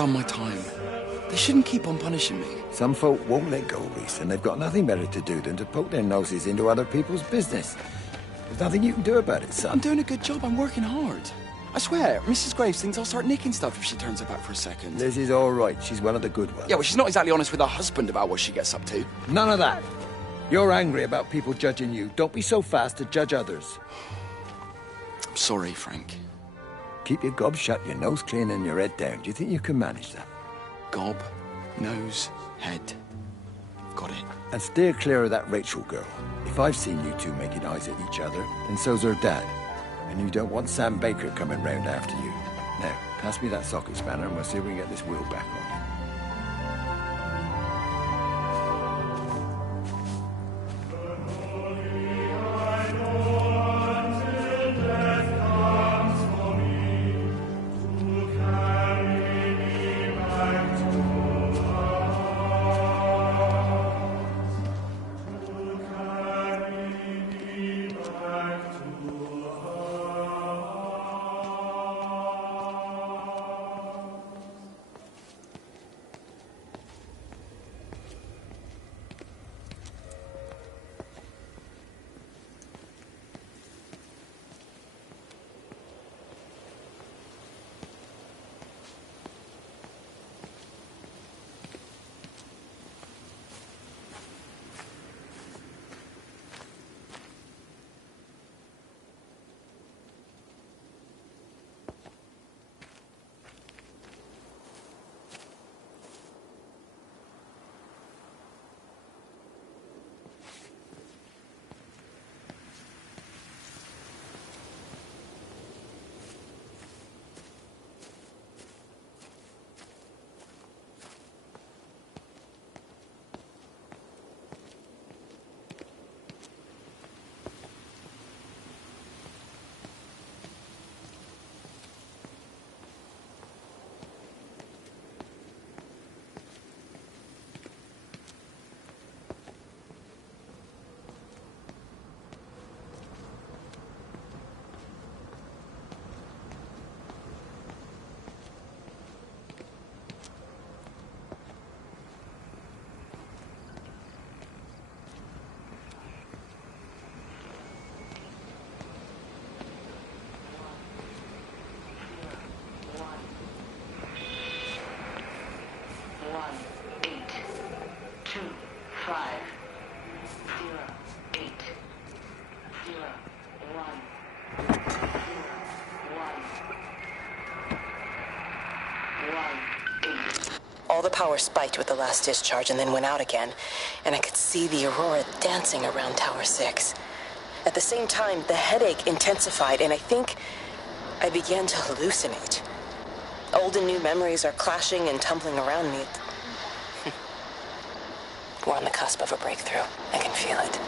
done my time. They shouldn't keep on punishing me. Some folk won't let go, Reese, and they've got nothing better to do than to poke their noses into other people's business. There's nothing you can do about it, son. I'm doing a good job. I'm working hard. I swear, Mrs. Graves thinks I'll start nicking stuff if she turns her back for a second. Liz is all right. She's one of the good ones. Yeah, well, she's not exactly honest with her husband about what she gets up to. None of that. You're angry about people judging you. Don't be so fast to judge others. I'm sorry, Frank. Keep your gob shut, your nose clean, and your head down. Do you think you can manage that? Gob, nose, head. Got it. And steer clear of that Rachel girl. If I've seen you two making eyes at each other, then so's her dad. And you don't want Sam Baker coming round after you. Now, pass me that socket spanner and we'll see if we can get this wheel back on. All the power spiked with the last discharge and then went out again, and I could see the aurora dancing around Tower 6. At the same time, the headache intensified, and I think I began to hallucinate. Old and new memories are clashing and tumbling around me. We're on the cusp of a breakthrough. I can feel it.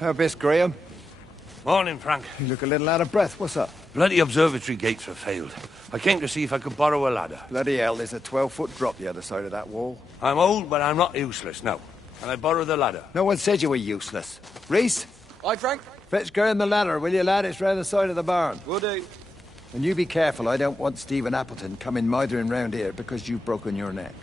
How best, Graham? Morning, Frank. You look a little out of breath. What's up? Bloody observatory gates have failed. I came to see if I could borrow a ladder. Bloody hell, there's a 12-foot drop the other side of that wall. I'm old, but I'm not useless, no. And I borrow the ladder. No one said you were useless. Reese? Aye, Frank? Fetch Graham the ladder, will you, lad? It's round the side of the barn. Will do. And you be careful. I don't want Stephen Appleton coming mithering round here because you've broken your neck.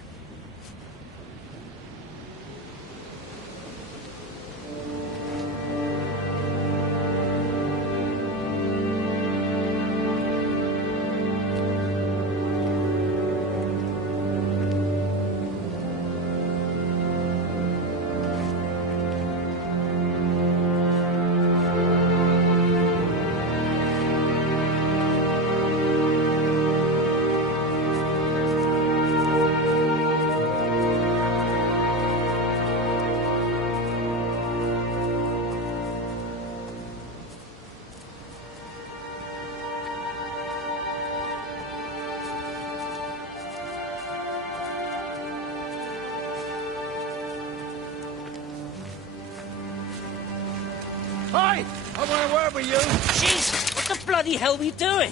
I want to word with you. Jesus, what the bloody hell are we doing?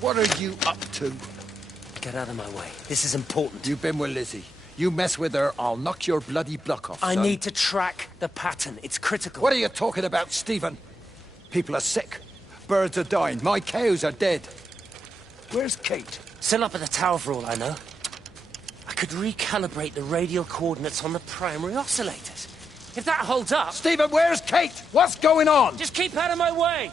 What are you up to? Get out of my way. This is important. You've been with Lizzie. You mess with her, I'll knock your bloody block off, I son. need to track the pattern. It's critical. What are you talking about, Stephen? People are sick. Birds are dying. My cows are dead. Where's Kate? Still up at the tower for all I know. I could recalibrate the radial coordinates on the primary oscillators. If that holds up... Stephen, where's Kate? What's going on? Just keep out of my way!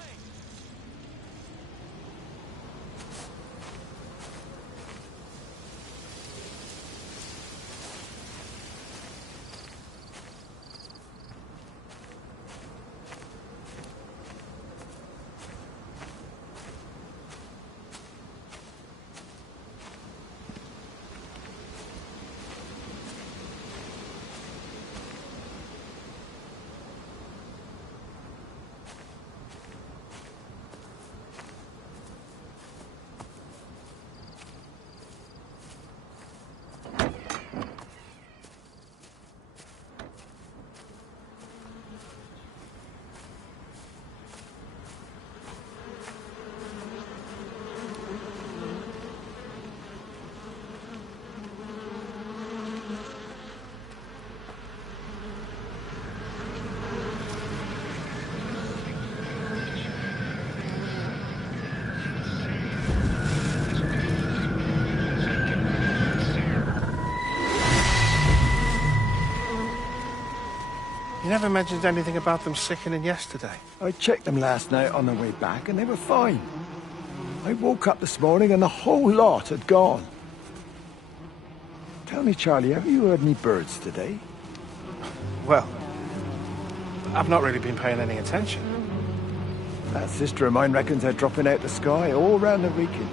You never mentioned anything about them sickening yesterday. I checked them last night on the way back, and they were fine. I woke up this morning, and the whole lot had gone. Tell me, Charlie, have you heard any birds today? Well, I've not really been paying any attention. That sister of mine reckons they're dropping out the sky all round the Wrekin.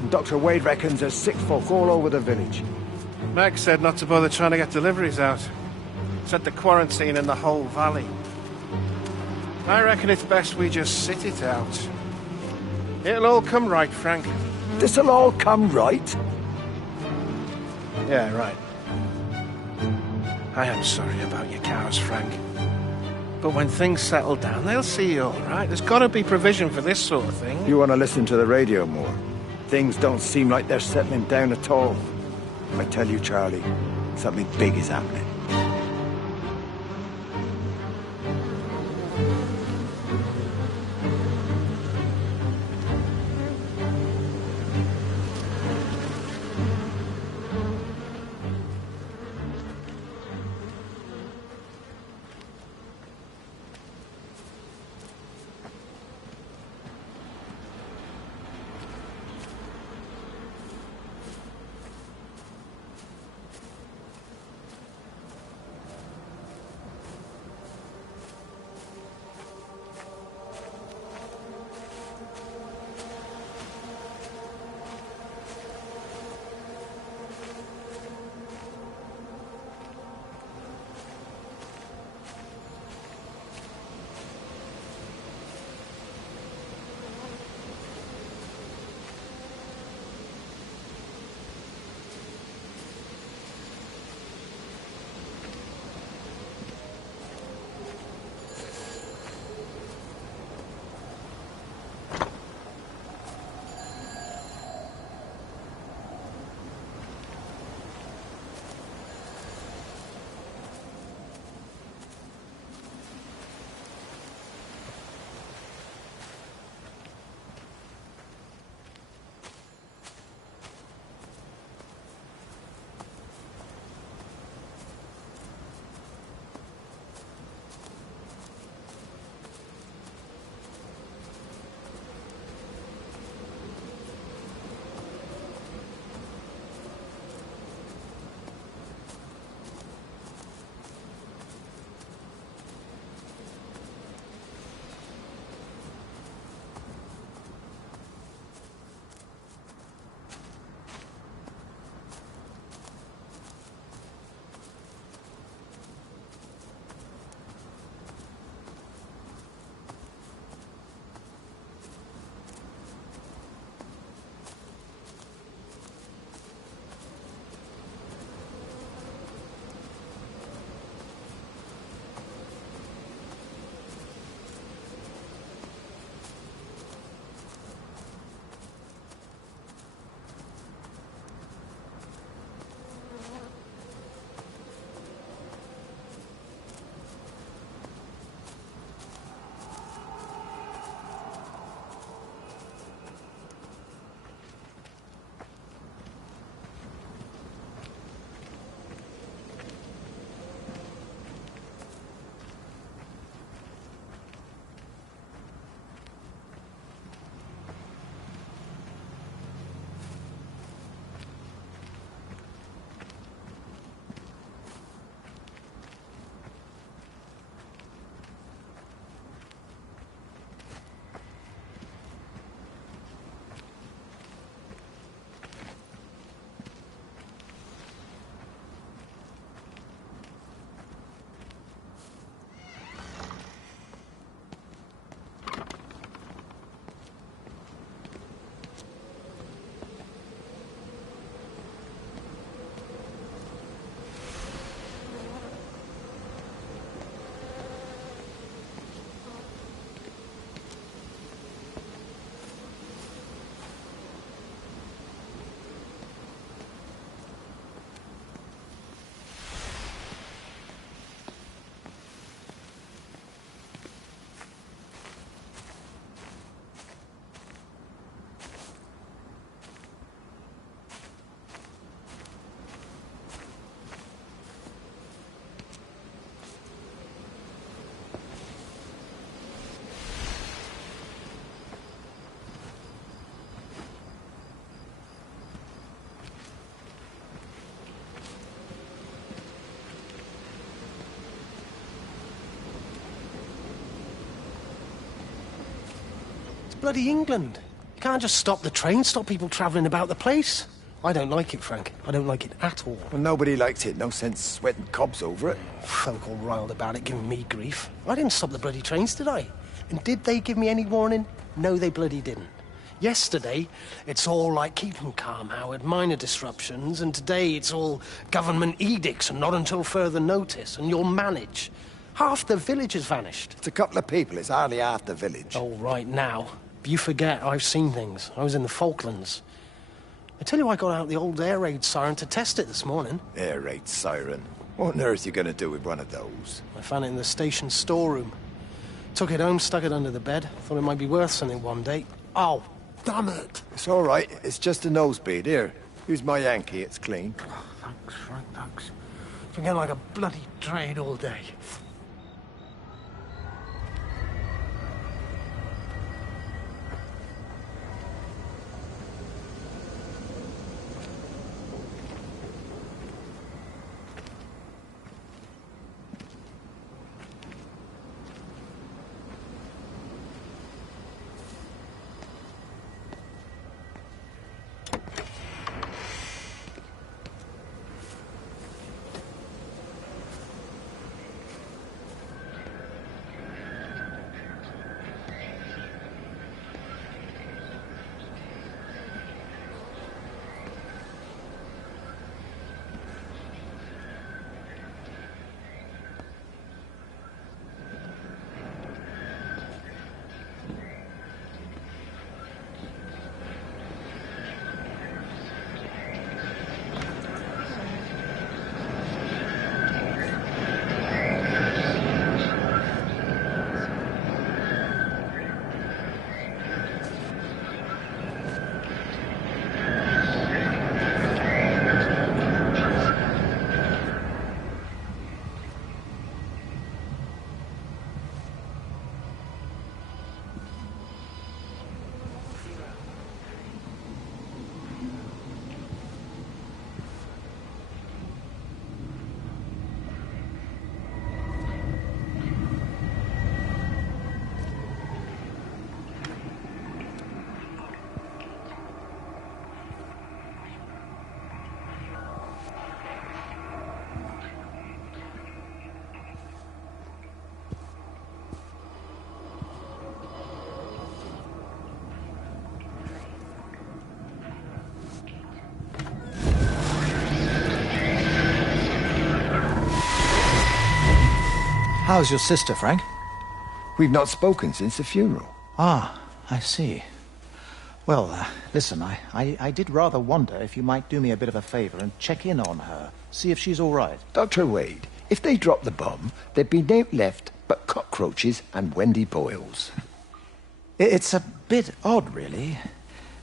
And Dr. Wade reckons there's sick folk all over the village. Meg said not to bother trying to get deliveries out. Said the quarantine in the whole valley. I reckon it's best we just sit it out. It'll all come right, Frank. This'll all come right? Yeah, right. I am sorry about your cows, Frank. But when things settle down, they'll see you all right. There's got to be provision for this sort of thing. You want to listen to the radio more? Things don't seem like they're settling down at all. I tell you, Charlie, something big is happening. bloody England. You can't just stop the train, stop people travelling about the place. I don't like it, Frank. I don't like it at all. Well, nobody likes it. No sense sweating cobs over it. Folk all riled about it, giving me grief. I didn't stop the bloody trains, did I? And did they give me any warning? No, they bloody didn't. Yesterday, it's all like, keep 'em calm, Howard, minor disruptions, and today it's all government edicts and not until further notice, and you'll manage. Half the village has vanished. It's a couple of people. It's hardly half the village. Oh, right, now. But you forget, I've seen things. I was in the Falklands. I tell you, I got out the old air raid siren to test it this morning. Air raid siren. What on earth are you going to do with one of those? I found it in the station storeroom. Took it home, stuck it under the bed. Thought it might be worth something one day. Oh, damn it! It's all right. It's just a nosebleed. Here, use my Yankee. It's clean. Oh, thanks, Frank, thanks. Forget like a bloody train all day. How's your sister, Frank? We've not spoken since the funeral. Ah, I see. Well, listen, I did rather wonder if you might do me a bit of a favor and check in on her, see if she's all right. Dr. Wade, if they dropped the bomb, there'd be no left but cockroaches and Wendy Boyles. It's a bit odd, really.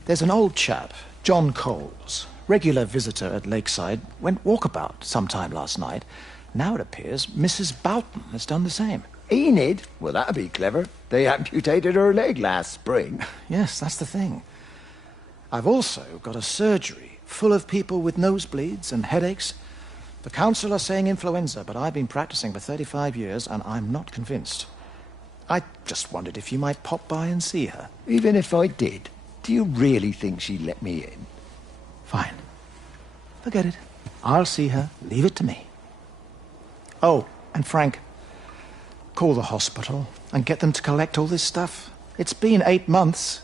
There's an old chap, John Coles, regular visitor at Lakeside, went walkabout sometime last night. Now it appears Mrs. Boughton has done the same. Enid? Well, that'd be clever. They amputated her leg last spring. Yes, that's the thing. I've also got a surgery full of people with nosebleeds and headaches. The council are saying influenza, but I've been practicing for 35 years and I'm not convinced. I just wondered if you might pop by and see her. Even if I did, do you really think she'd let me in? Fine. Forget it. I'll see her. Leave it to me. Oh, and Frank, call the hospital and get them to collect all this stuff. It's been 8 months.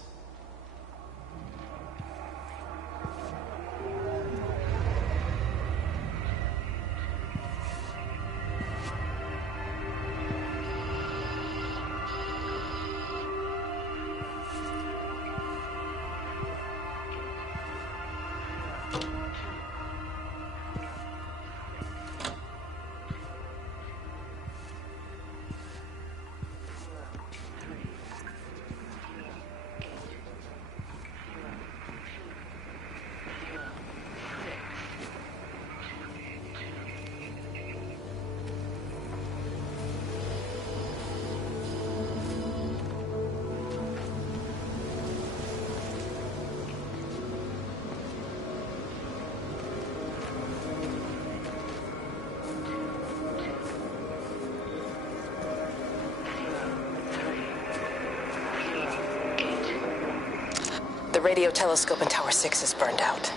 The radio telescope in Tower 6 is burned out.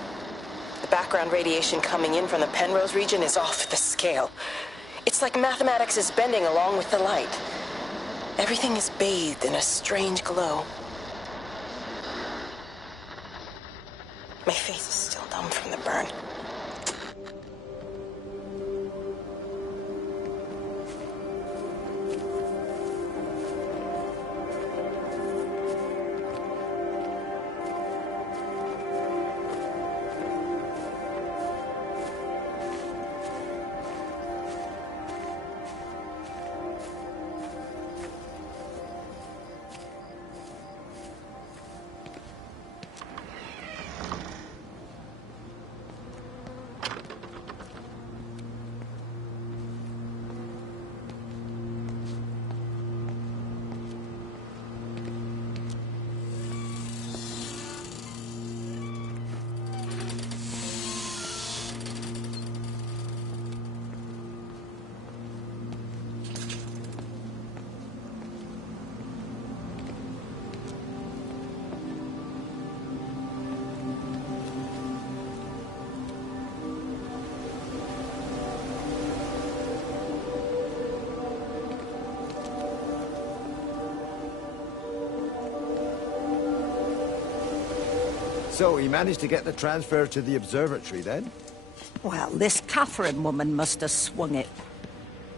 The background radiation coming in from the Penrose region is off the scale. It's like mathematics is bending along with the light. Everything is bathed in a strange glow. My face is still numb from the burn. So, he managed to get the transfer to the observatory, then? Well, this Catherine woman must have swung it.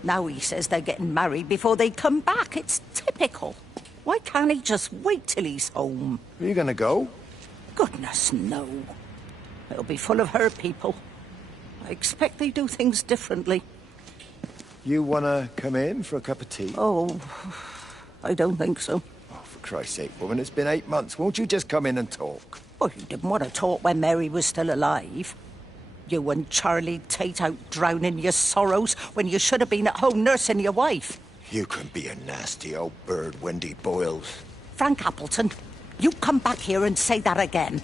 Now he says they're getting married before they come back. It's typical. Why can't he just wait till he's home? Are you gonna go? Goodness, no. It'll be full of her people. I expect they do things differently. You wanna come in for a cup of tea? Oh, I don't think so. Oh, for Christ's sake, woman, it's been 8 months. Won't you just come in and talk? Well, you didn't want to talk when Mary was still alive. You and Charlie Tate out drowning your sorrows when you should have been at home nursing your wife. You can be a nasty old bird, Wendy Boyles. Frank Appleton, you come back here and say that again.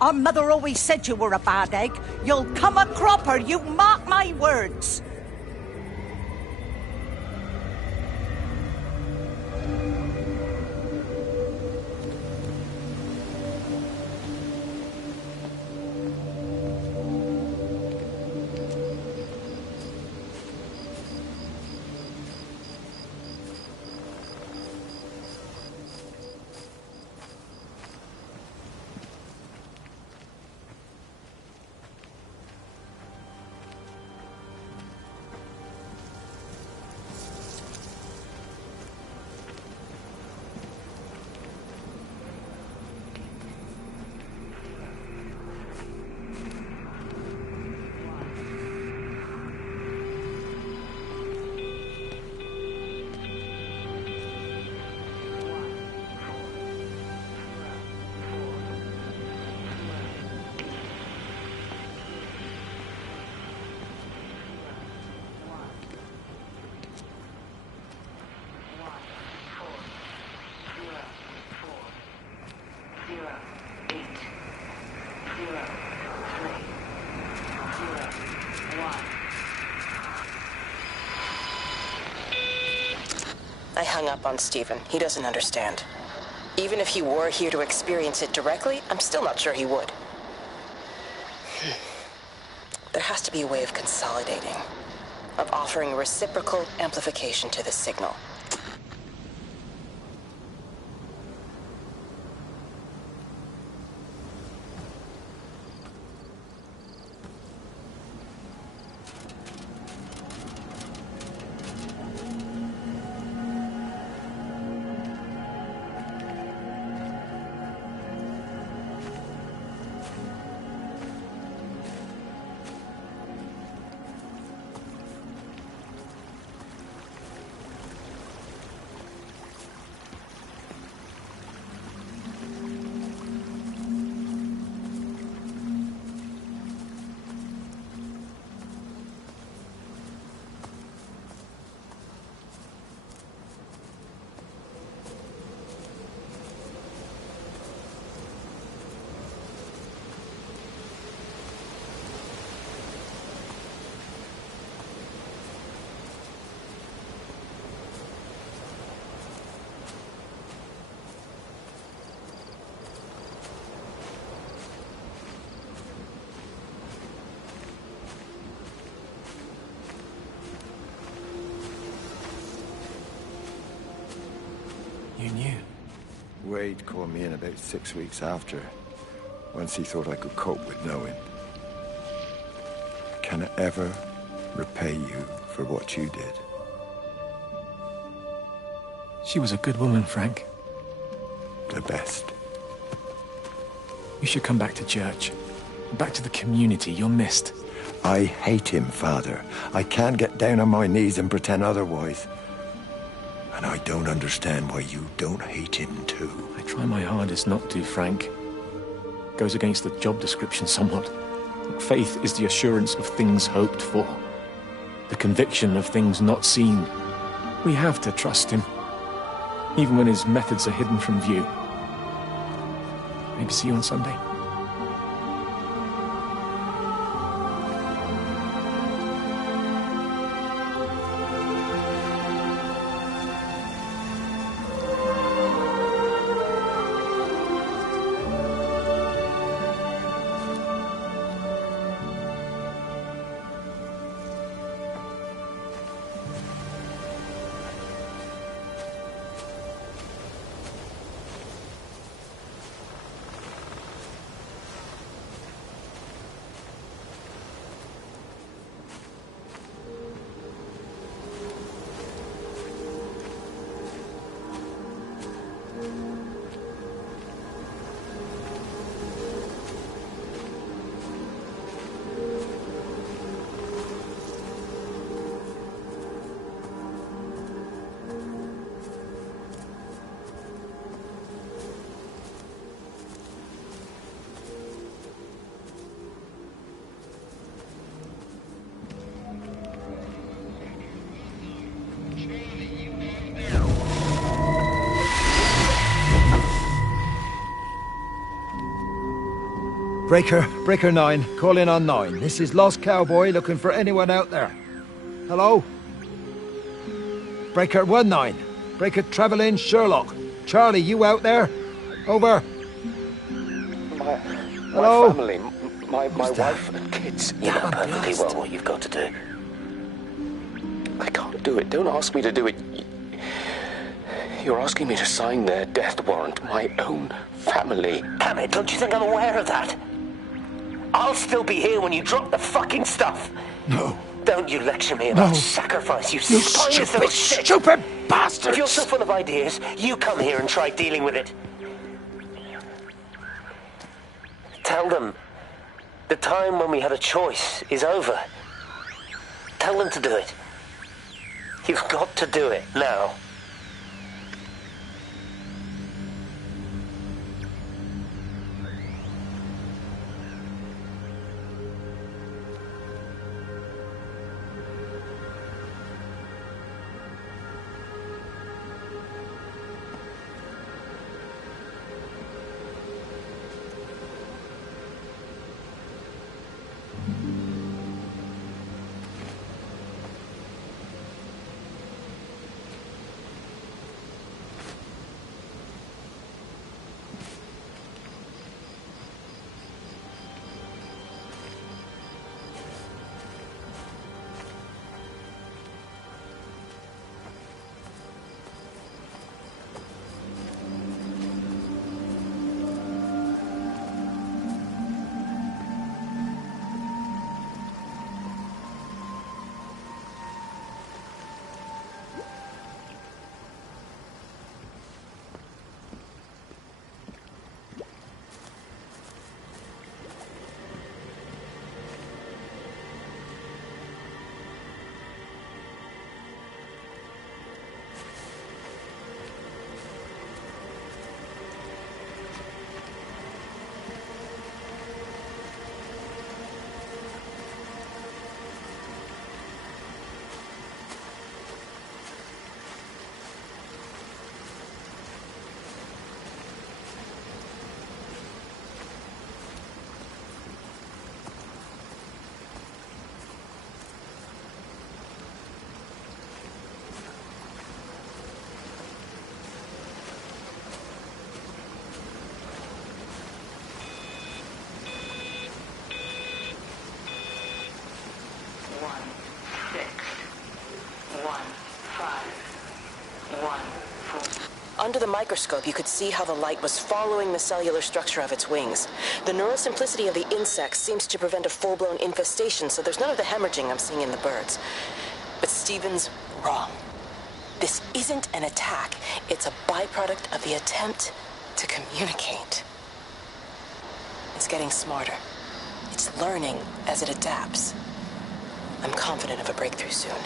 Our mother always said you were a bad egg. You'll come a cropper, you mark my words. I hung up on Stephen. He doesn't understand. Even if he were here to experience it directly, I'm still not sure he would. There has to be a way of consolidating, of offering reciprocal amplification to the signal. Wade called me in about 6 weeks after, once he thought I could cope with knowing. Can I ever repay you for what you did? She was a good woman, Frank. The best. You should come back to church. Back to the community. You're missed. I hate him, Father. I can't get down on my knees and pretend otherwise. And I don't understand why you don't hate him too. I try my hardest not to, Frank. Goes against the job description somewhat. Faith is the assurance of things hoped for. The conviction of things not seen. We have to trust him, even when his methods are hidden from view. Maybe see you on Sunday. Breaker 9, call in on 9. This is Lost Cowboy looking for anyone out there. Hello? Breaker 19. Breaker Travelin Sherlock. Charlie, you out there? Over. Hello? My family, my wife and kids. You know perfectly well what you've got to do. I can't do it. Don't ask me to do it. You're asking me to sign their death warrant. My own family. Damn it, don't you think I'm aware of that? I'll still be here when you drop the fucking stuff. No. Don't you lecture me about sacrifice, you spineless little shit. Stupid bastard! If you're so full of ideas, you come here and try dealing with it. Tell them the time when we had a choice is over. Tell them to do it. You've got to do it now. Under the microscope, you could see how the light was following the cellular structure of its wings. The neural simplicity of the insects seems to prevent a full-blown infestation, so there's none of the hemorrhaging I'm seeing in the birds. But Stephen's wrong. This isn't an attack. It's a byproduct of the attempt to communicate. It's getting smarter. It's learning as it adapts. I'm confident of a breakthrough soon.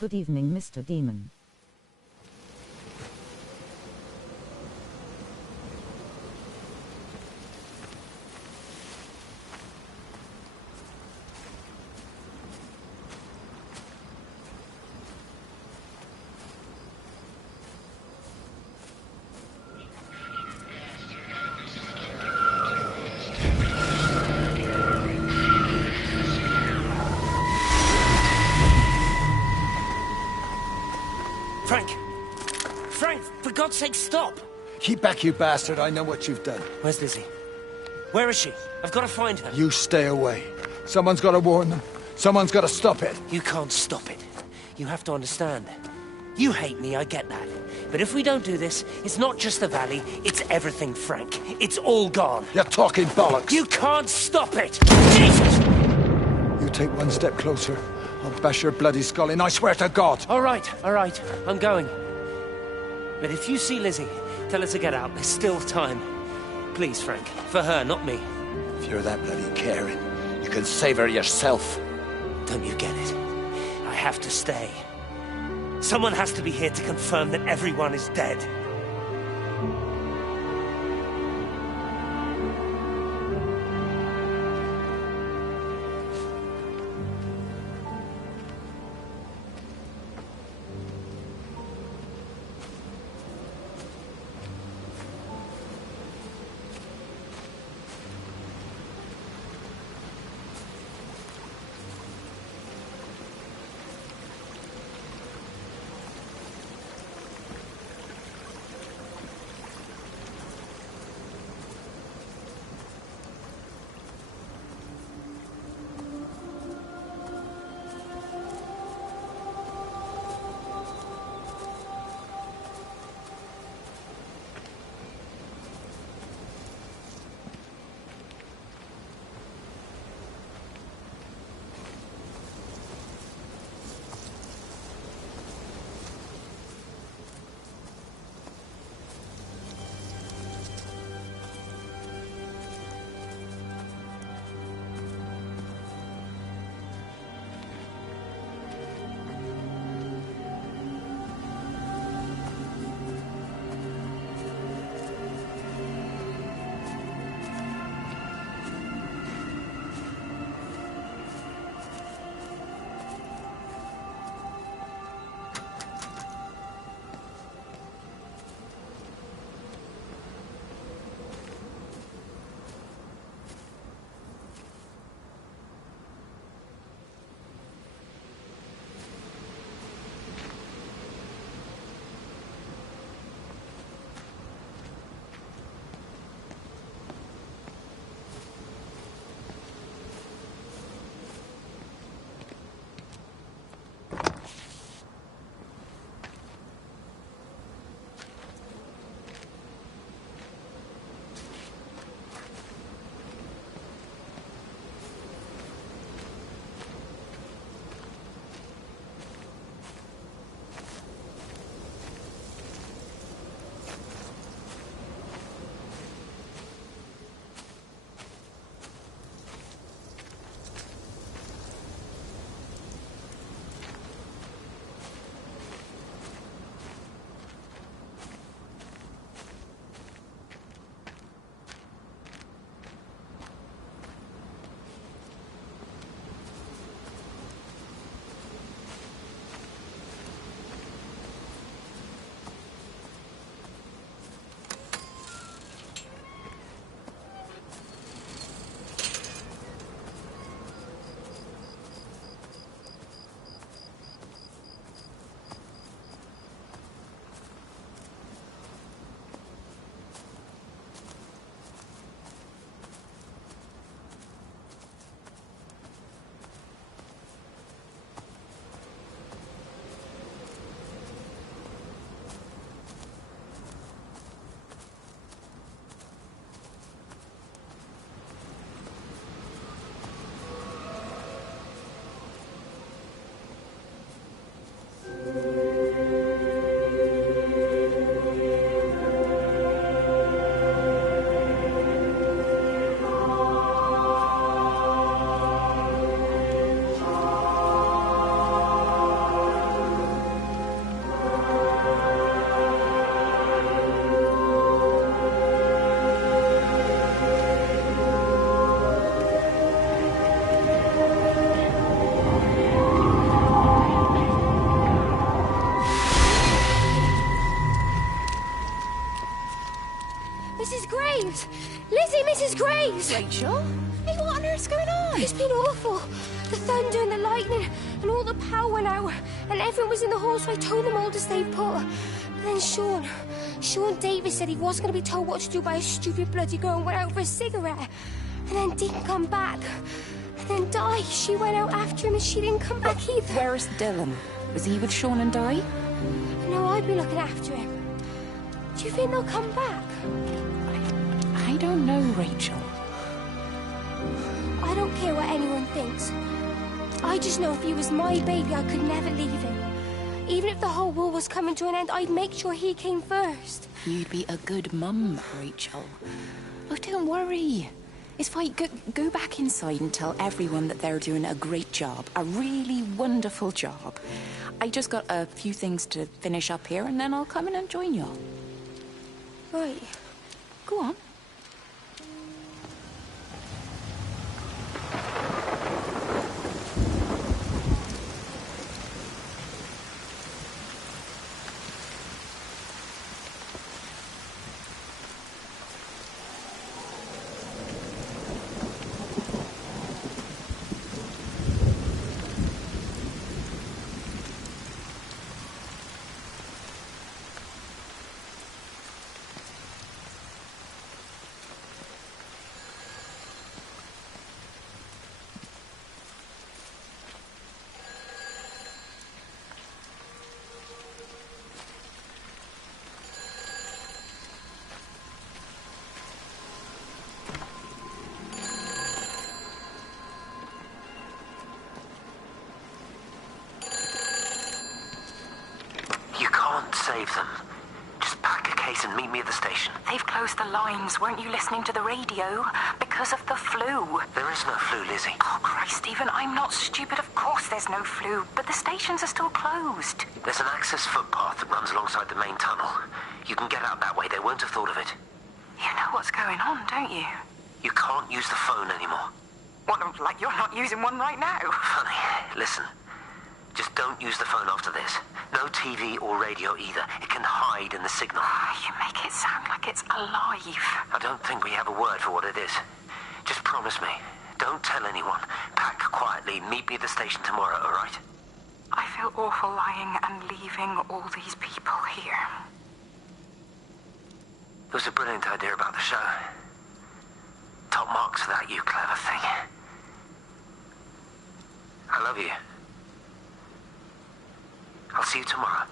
Good evening, Mr. Demon. Frank! Frank, for God's sake, stop! Keep back, you bastard. I know what you've done. Where's Lizzie? Where is she? I've got to find her. You stay away. Someone's got to warn them. Someone's got to stop it. You can't stop it. You have to understand. You hate me, I get that. But if we don't do this, it's not just the valley, it's everything, Frank. It's all gone. You're talking bollocks. You can't stop it! Jesus! You take one step closer, I'll bash your bloody skull in, I swear to God. All right, I'm going. But if you see Lizzie, tell her to get out. There's still time. Please, Frank. For her, not me. If you're that bloody caring, you can save her yourself. Don't you get it? I have to stay. Someone has to be here to confirm that everyone is dead. Graves! Lizzie, Mrs. Graves! Rachel? Hey, what on earth's going on? It's been awful. The thunder and the lightning and all the power went out and everyone was in the hall, so I told them all to stay put. But then Sean Davis said he wasn't going to be told what to do by a stupid bloody girl and went out for a cigarette. And then didn't come back. And then Di, she went out after him and she didn't come back either. Where's Dylan? Was he with Sean and Di? No, I'd be looking after him. Do you think they'll come back? I don't know, Rachel. I don't care what anyone thinks. I just know if he was my baby, I could never leave him. Even if the whole world was coming to an end, I'd make sure he came first. You'd be a good mum, Rachel. Oh, don't worry. It's fine. Go back inside and tell everyone that they're doing a great job. A really wonderful job. I just got a few things to finish up here, and then I'll come in and join you all. Right. Go on. Save them. Just pack a case and meet me at the station. They've closed the lines. Weren't you listening to the radio? Because of the flu. There is no flu, Lizzie. Oh, Christ, Stephen, I'm not stupid. Of course there's no flu. But the stations are still closed. There's an access footpath that runs alongside the main tunnel. You can get out that way. They won't have thought of it. You know what's going on, don't you? You can't use the phone anymore. What, like you're not using one right now? Funny. Listen. Just don't use the phone after this. No TV or radio either. It can hide in the signal. You make it sound like it's alive. I don't think we have a word for what it is. Just promise me. Don't tell anyone. Pack quietly. Meet me at the station tomorrow, all right? I feel awful lying and leaving all these people here. It was a brilliant idea about the show. Top marks for that, you clever thing. I love you. I'll see you tomorrow.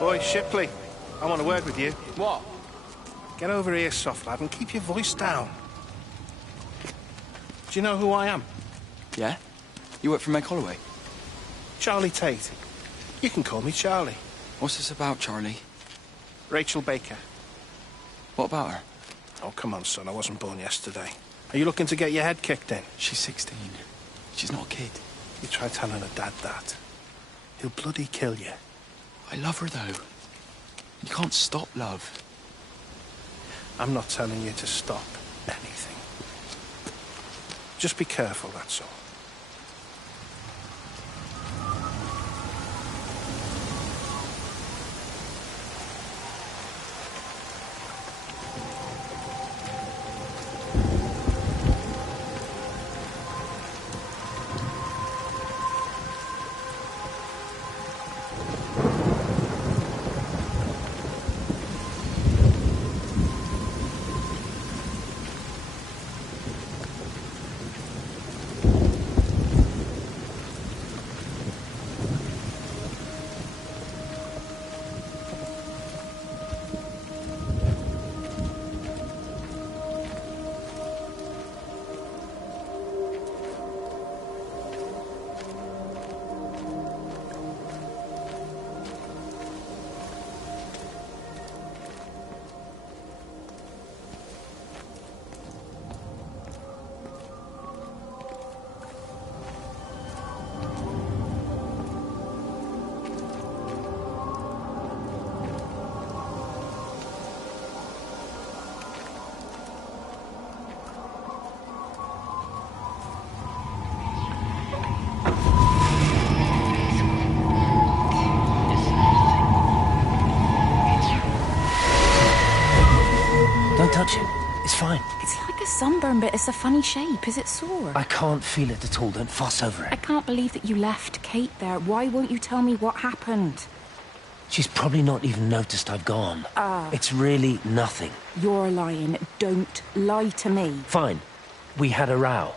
Boy, Shipley, I want a word with you. What? Get over here, soft lad, and keep your voice down. Do you know who I am? Yeah? You work for Meg Holloway? Charlie Tate. You can call me Charlie. What's this about, Charlie? Rachel Baker. What about her? Oh, come on, son. I wasn't born yesterday. Are you looking to get your head kicked in? She's 16. She's not a kid. You try telling her dad that. He'll bloody kill you. I love her, though. You can't stop love. I'm not telling you to stop anything. Just be careful, that's all. touch it. It's fine. It's like a sunburn, but it's a funny shape. Is it sore? I can't feel it at all. Don't fuss over I it. can't believe that you left Kate there. Why won't you tell me what happened? She's probably not even noticed I've gone. It's really nothing. You're lying. Don't lie to me. Fine. We had a row.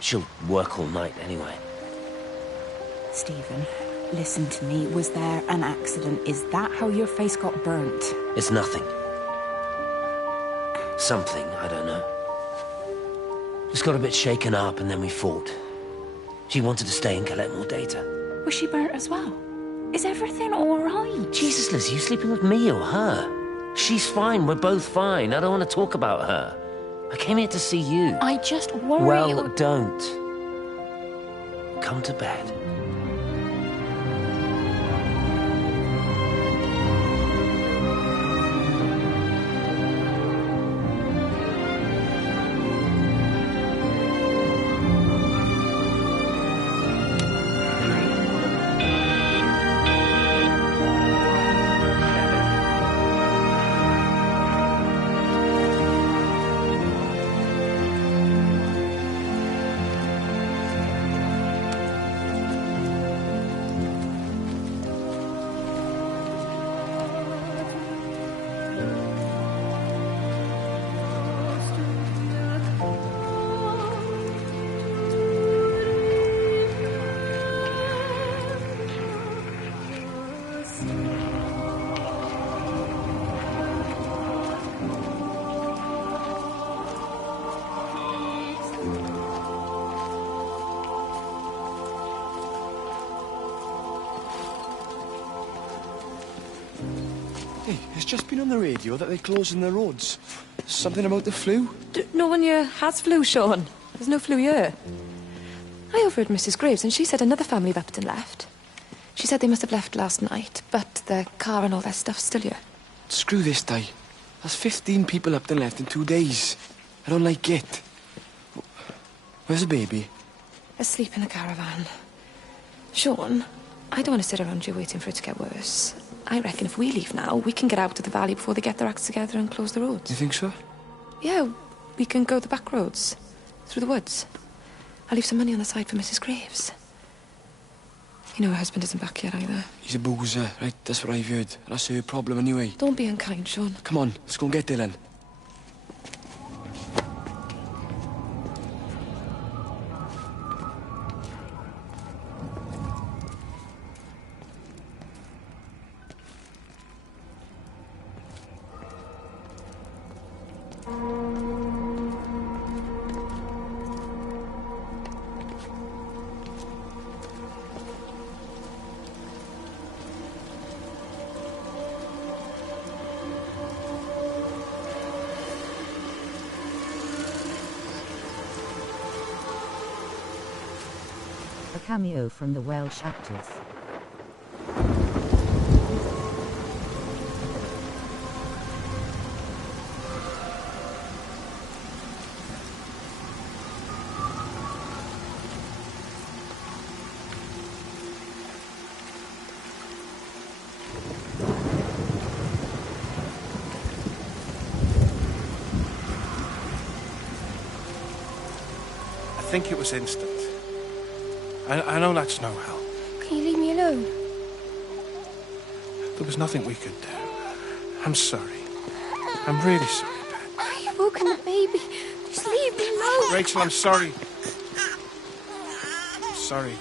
She'll work all night anyway. Stephen, listen to me. Was there an accident? Is that how your face got burnt? It's nothing. Something, I don't know. Just got a bit shaken up and then we fought. She wanted to stay and collect more data. Was she burnt as well? Is everything all right? Jesus, Liz, are you sleeping with me or her? She's fine, we're both fine. I don't want to talk about her. I came here to see you. I just worry... Well, don't. Come to bed. Hey, it's just been on the radio that they're closing the roads. Something about the flu? No one here has flu, Sean. There's no flu here. I overheard Mrs. Graves, and she said another family of Upton left. She said they must have left last night, but their car and all their stuff's still here. Screw this, Di. There's 15 people up and left in 2 days. I don't like it. Where's the baby? Asleep in a caravan. Sean, I don't want to sit around here waiting for it to get worse. I reckon if we leave now, we can get out of the valley before they get their acts together and close the roads. You think so? Yeah, we can go the back roads. Through the woods. I'll leave some money on the side for Mrs. Graves. You know her husband isn't back yet either. He's a boozer, right? That's what I've heard. That's her problem anyway. Don't be unkind, Sean. Come on, let's go and get Dylan. A cameo from the Welsh actors. I think it was instant. I know that's no help. Can you leave me alone? There was nothing we could do. I'm sorry. I'm really sorry, Pat. You've woken the baby. Just leave me alone. Rachel, I'm sorry. I'm sorry.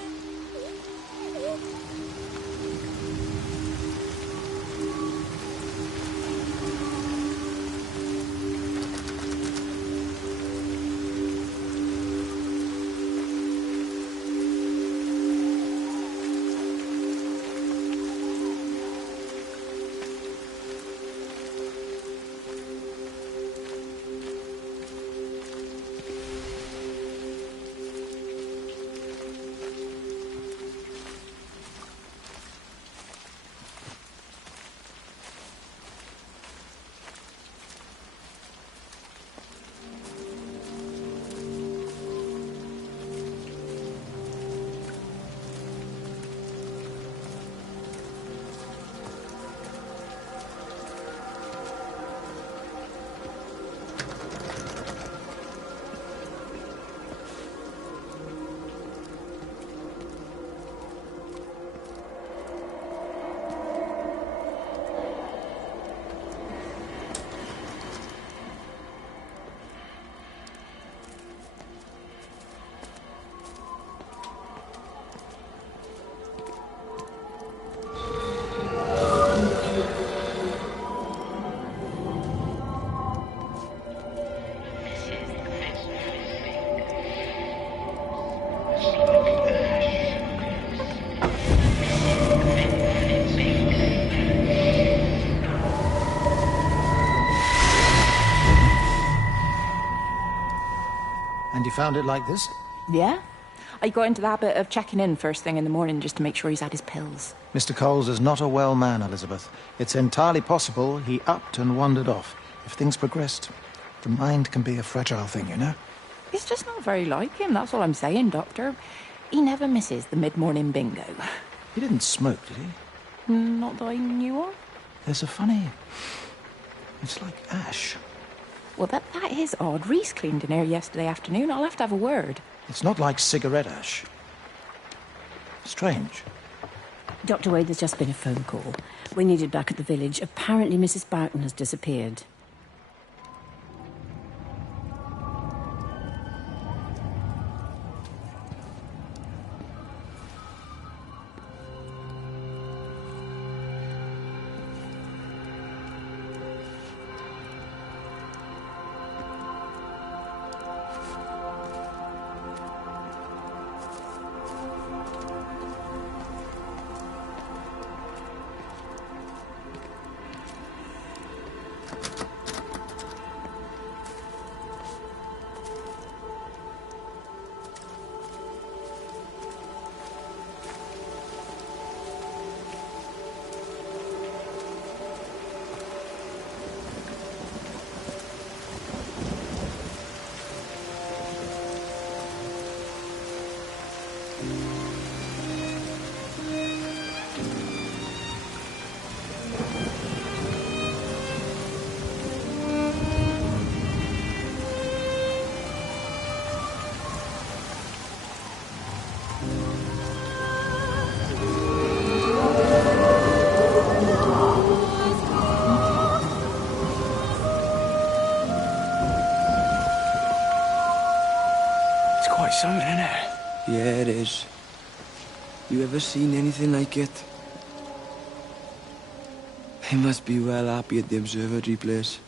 you found it like this? Yeah. I got into the habit of checking in first thing in the morning just to make sure he's had his pills. Mr. Coles is not a well man, Elizabeth. It's entirely possible he upped and wandered off. If things progressed, the mind can be a fragile thing, you know? It's just not very like him, that's all I'm saying, Doctor. He never misses the mid-morning bingo. He didn't smoke, did he? Not that I knew of. There's a funny... It's like ash. Well, that is odd. Reese cleaned in here yesterday afternoon. I'll have to have a word. It's not like cigarette ash. Strange. Dr. Wade, there's just been a phone call. We needed back at the village. Apparently Mrs. Barton has disappeared. Something in it. Yeah, it is. You ever seen anything like it? They must be well happy at the observatory place.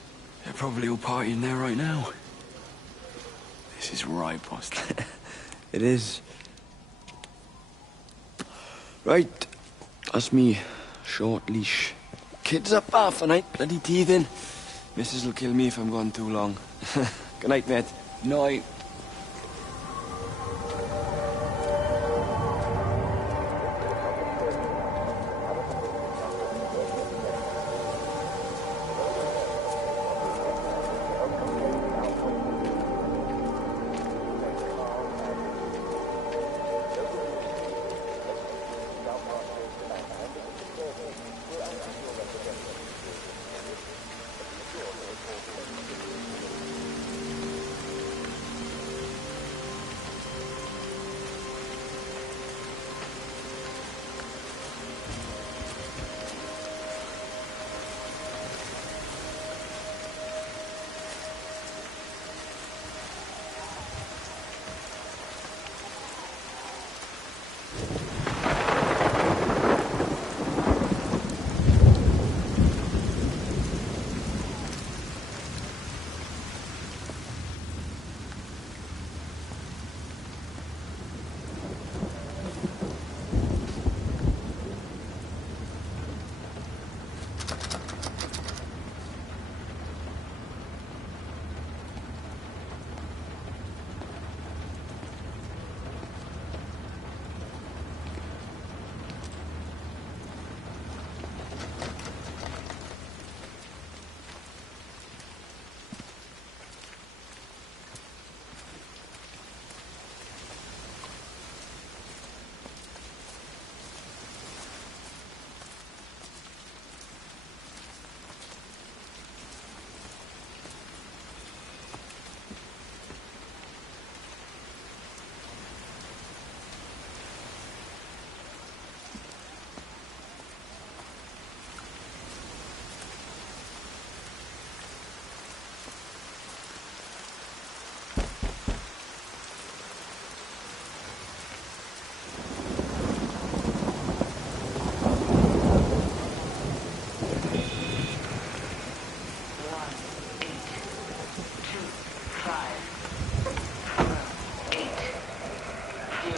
They're probably all partying there right now. This is right, boss. It is. Right. That's me. Short leash. Kids up half a night, bloody teething. Missus will kill me if I'm gone too long. Good night, mate. Night.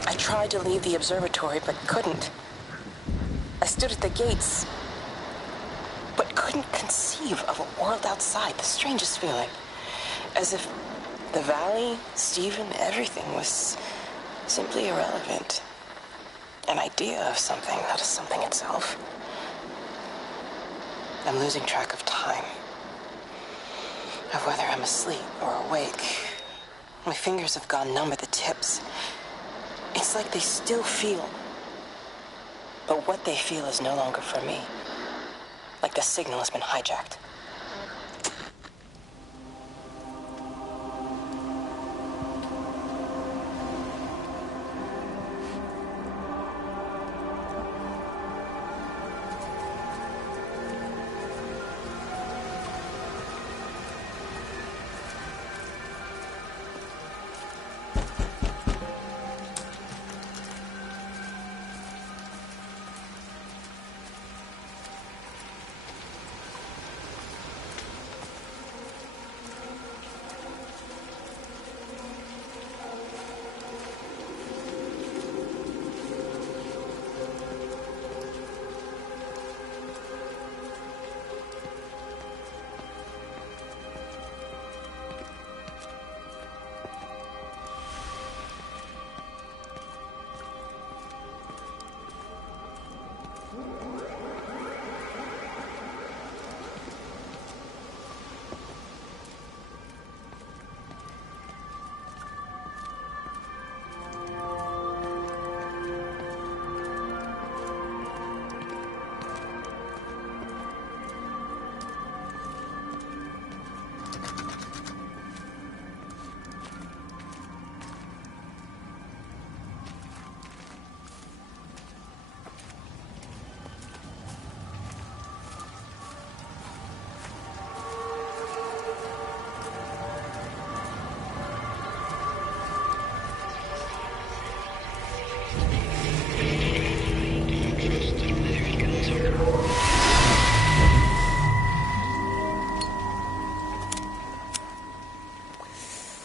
I tried to leave the observatory, but couldn't. I stood at the gates, but couldn't conceive of a world outside. The strangest feeling. As if The valley, Stephen, everything was simply irrelevant. An idea of something, not as something itself. I'm losing track of time. Of whether I'm asleep or awake. My fingers have gone numb at the tips. It's like they still feel. But what they feel is no longer for me. Like the signal has been hijacked.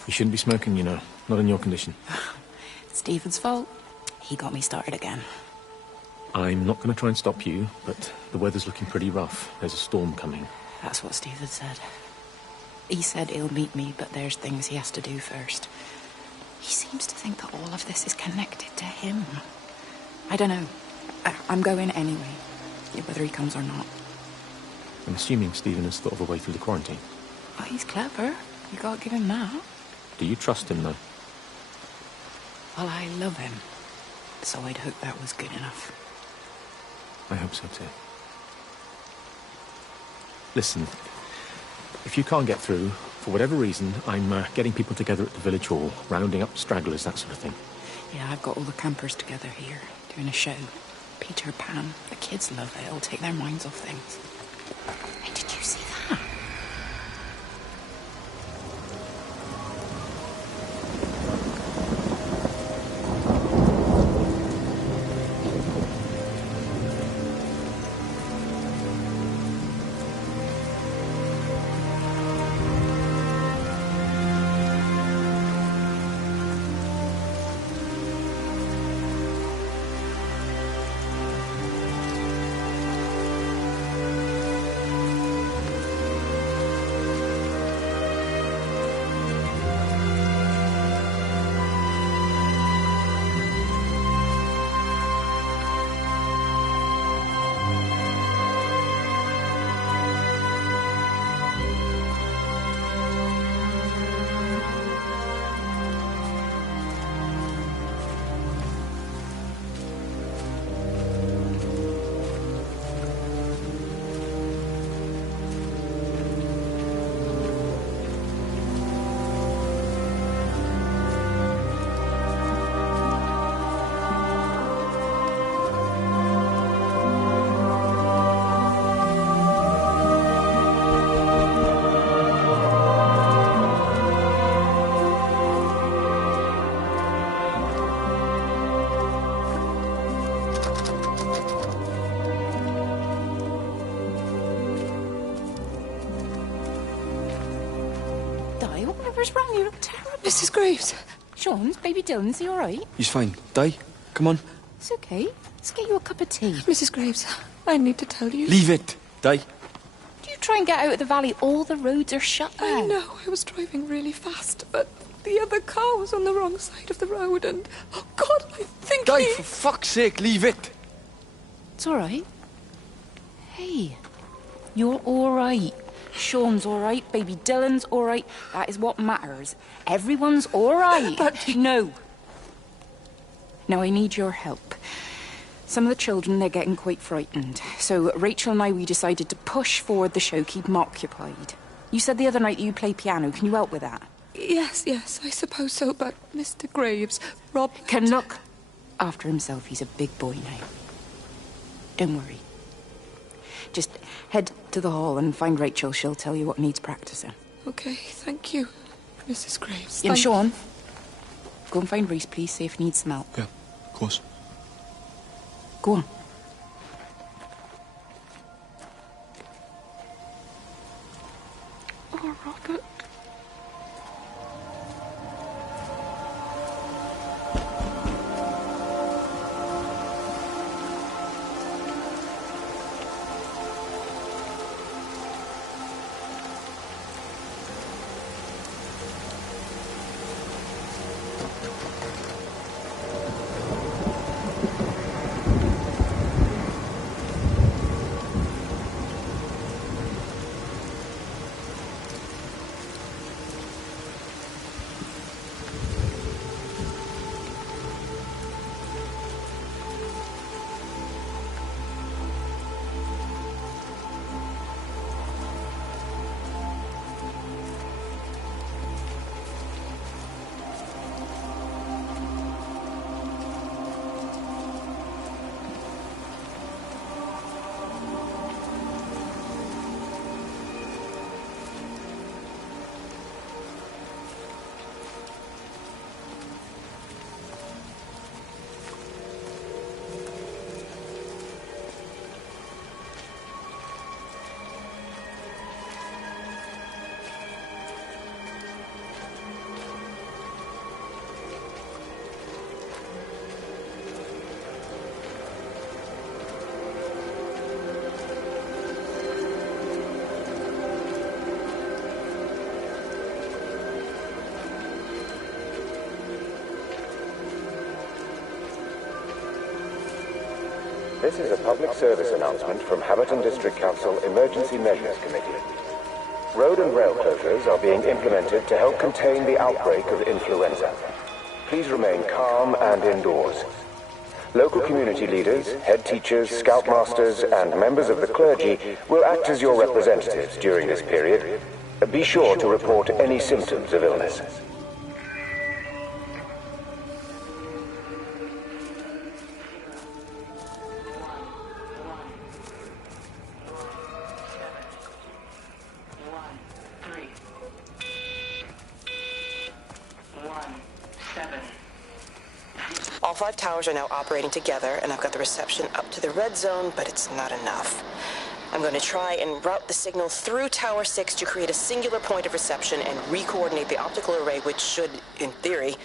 You shouldn't be smoking, you know. Not in your condition. It's Stephen's fault. He got me started again. I'm not going to try and stop you, but the weather's looking pretty rough. There's a storm coming. That's what Stephen said. He said he'll meet me, but there's things he has to do first. He seems to think that all of this is connected to him. I don't know. I'm going anyway, whether he comes or not. I'm assuming Stephen has thought of a way through the quarantine. Oh, he's clever. You gotta give him that. Do you trust him, though? Well, I love him. So I'd hope that was good enough. I hope so, too. Listen, if you can't get through, for whatever reason, I'm getting people together at the village hall, rounding up stragglers, that sort of thing. Yeah, I've got all the campers together here, doing a show. Peter Pan. The kids love it. It'll take their minds off things. Hey, did you see that? Whatever's wrong? You look terrible. Mrs. Graves. Sean, baby Dylan, is he all right? He's fine. Di, come on. It's okay. Let's get you a cup of tea. Mrs. Graves, I need to tell you. Leave it, Di. Do you try and get out of the valley. All the roads are shut now. I know, I was driving really fast, but the other car was on the wrong side of the road and... Oh, God, I think Di, for fuck's sake, leave it! It's all right. Hey, you're all right. Sean's all right, baby Dylan's all right. That is what matters. Everyone's all right. But... No. Now, I need your help. Some of the children, they're getting quite frightened. So Rachel and I, we decided to push forward the show, keep them occupied. You said the other night that you play piano. Can you help with that? Yes, I suppose so, but Mr. Graves, Rob... Can look after himself. He's a big boy now. Don't worry. Just head to the hall and find Rachel. She'll tell you what needs practicing. Okay, thank you, Mrs. Graves. And Sean, go and find Reese, please, see if he needs some help. Yeah, of course. Go on. Oh, Robert. This is a public service announcement from Hamerton District Council Emergency Measures Committee. Road and rail closures are being implemented to help contain the outbreak of influenza. Please remain calm and indoors. Local community leaders, head teachers, scoutmasters, and members of the clergy will act as your representatives during this period. Be sure to report any symptoms of illness. All 5 towers are now operating together, and I've got the reception up to the red zone, but it's not enough. I'm going to try and route the signal through Tower 6 to create a singular point of reception and re-coordinate the optical array, which should, in theory,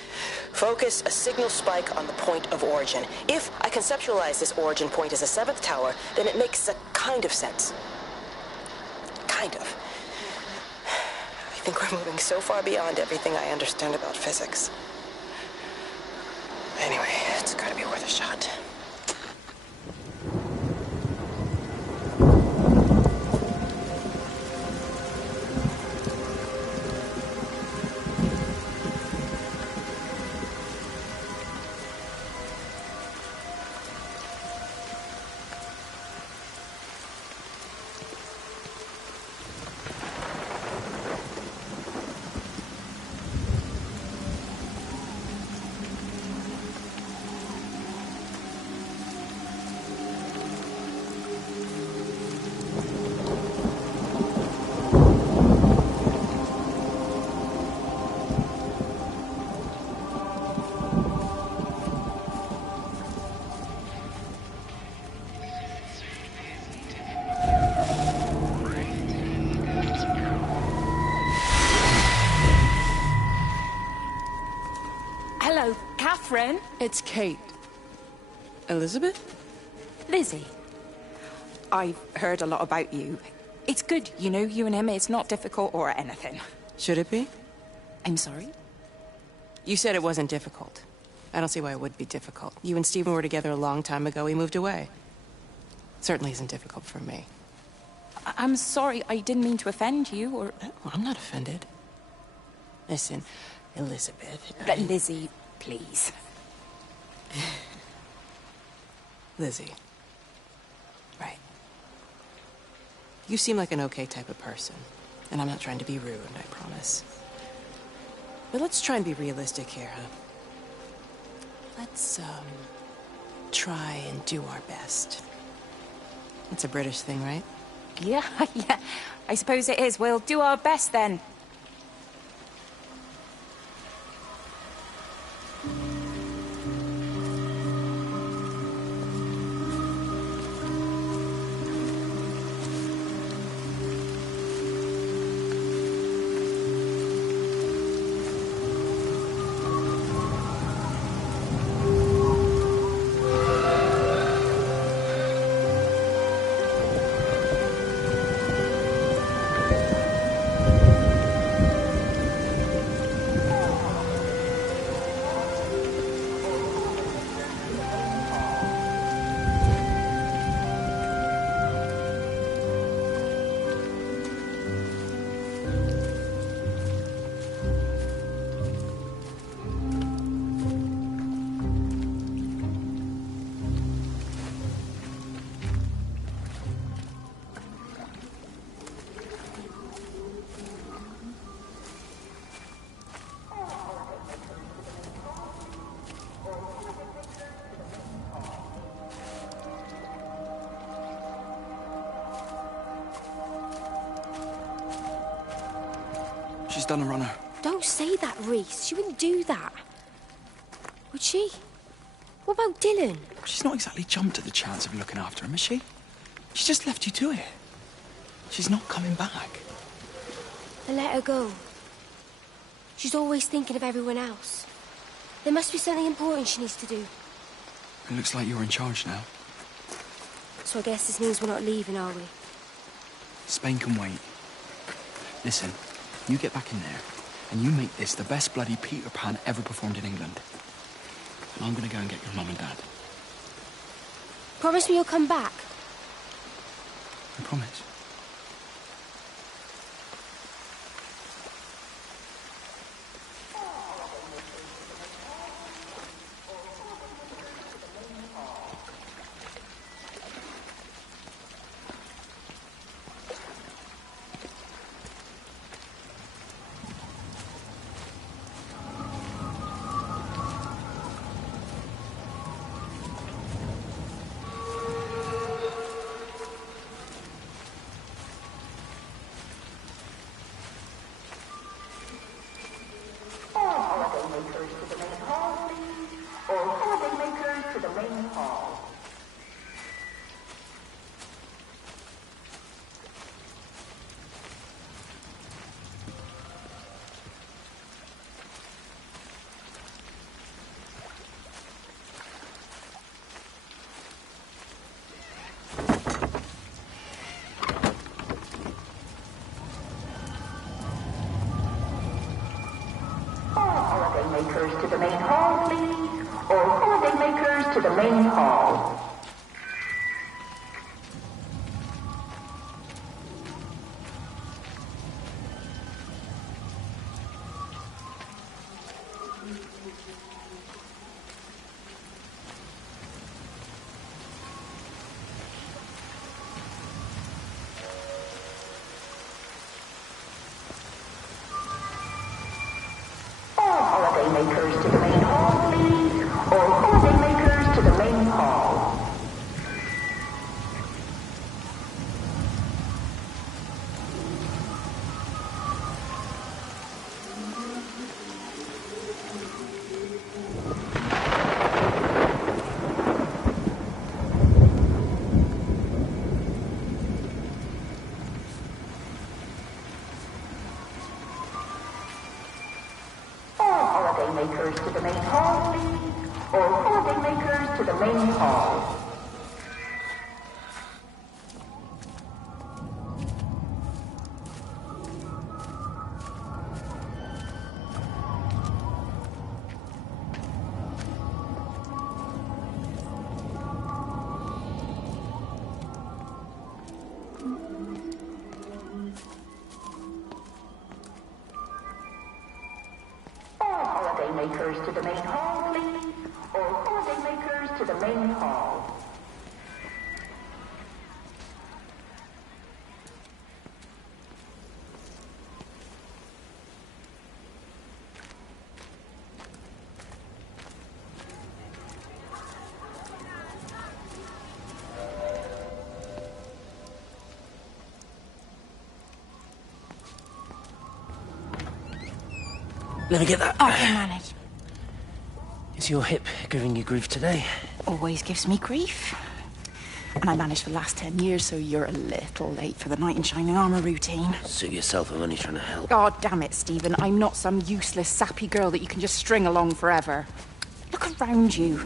focus a signal spike on the point of origin. If I conceptualize this origin point as a 7th tower, then it makes a kind of sense. Kind of. I think we're moving so far beyond everything I understand about physics. Anyway, it's gotta be worth a shot. Hello, Catherine. It's Kate. Elizabeth? Lizzie. I've heard a lot about you. It's good, you know, you and him. It's not difficult or anything. Should it be? I'm sorry? You said it wasn't difficult. I don't see why it would be difficult. You and Stephen were together a long time ago. He moved away. Certainly isn't difficult for me. I'm sorry. I didn't mean to offend you, or... Well, I'm not offended. Listen, Elizabeth... Lizzie, please. Lizzie. Right. You seem like an okay type of person. And I'm not trying to be rude, I promise. But let's try and be realistic here, huh? Let's, try and do our best. That's a British thing, right? Yeah, yeah. I suppose it is. We'll do our best then. She's done a runner. Don't say that, Reese. She wouldn't do that. Would she? What about Dylan? She's not exactly jumped at the chance of looking after him, is she? She just left you to it. She's not coming back. Then let her go. She's always thinking of everyone else. There must be something important she needs to do. It looks like you're in charge now. So I guess this means we're not leaving, are we? Spain can wait. Listen, you get back in there, and you make this the best bloody Peter Pan ever performed in England. And I'm gonna go and get your mum and dad. Promise me you'll come back. I promise. Makers to the main hall, please. All holiday makers to the main hall. Makers to the main hall, please. All holiday makers to the main hall. Makers to the main hall, please. All holiday makers to the main hall. makers to the main hall, please. All holiday makers to the main hall. Let me get that. I can manage. Is your hip giving you grief today? Always gives me grief. And I managed for the last 10 years, so you're a little late for the knight in shining armour routine. Suit yourself, I'm only trying to help. God damn it, Stephen. I'm not some useless, sappy girl that you can just string along forever. Look around you.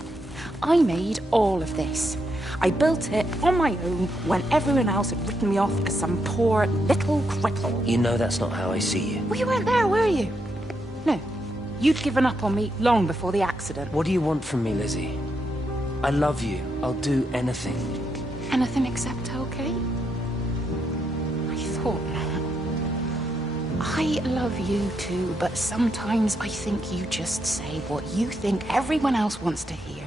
I made all of this. I built it on my own when everyone else had written me off as some poor little cripple. You know that's not how I see you. Well, you weren't there, were you? No. You'd given up on me long before the accident. What do you want from me, Lizzie? I love you. I'll do anything. Anything except okay? I thought not. I love you too, but sometimes I think you just say what you think everyone else wants to hear.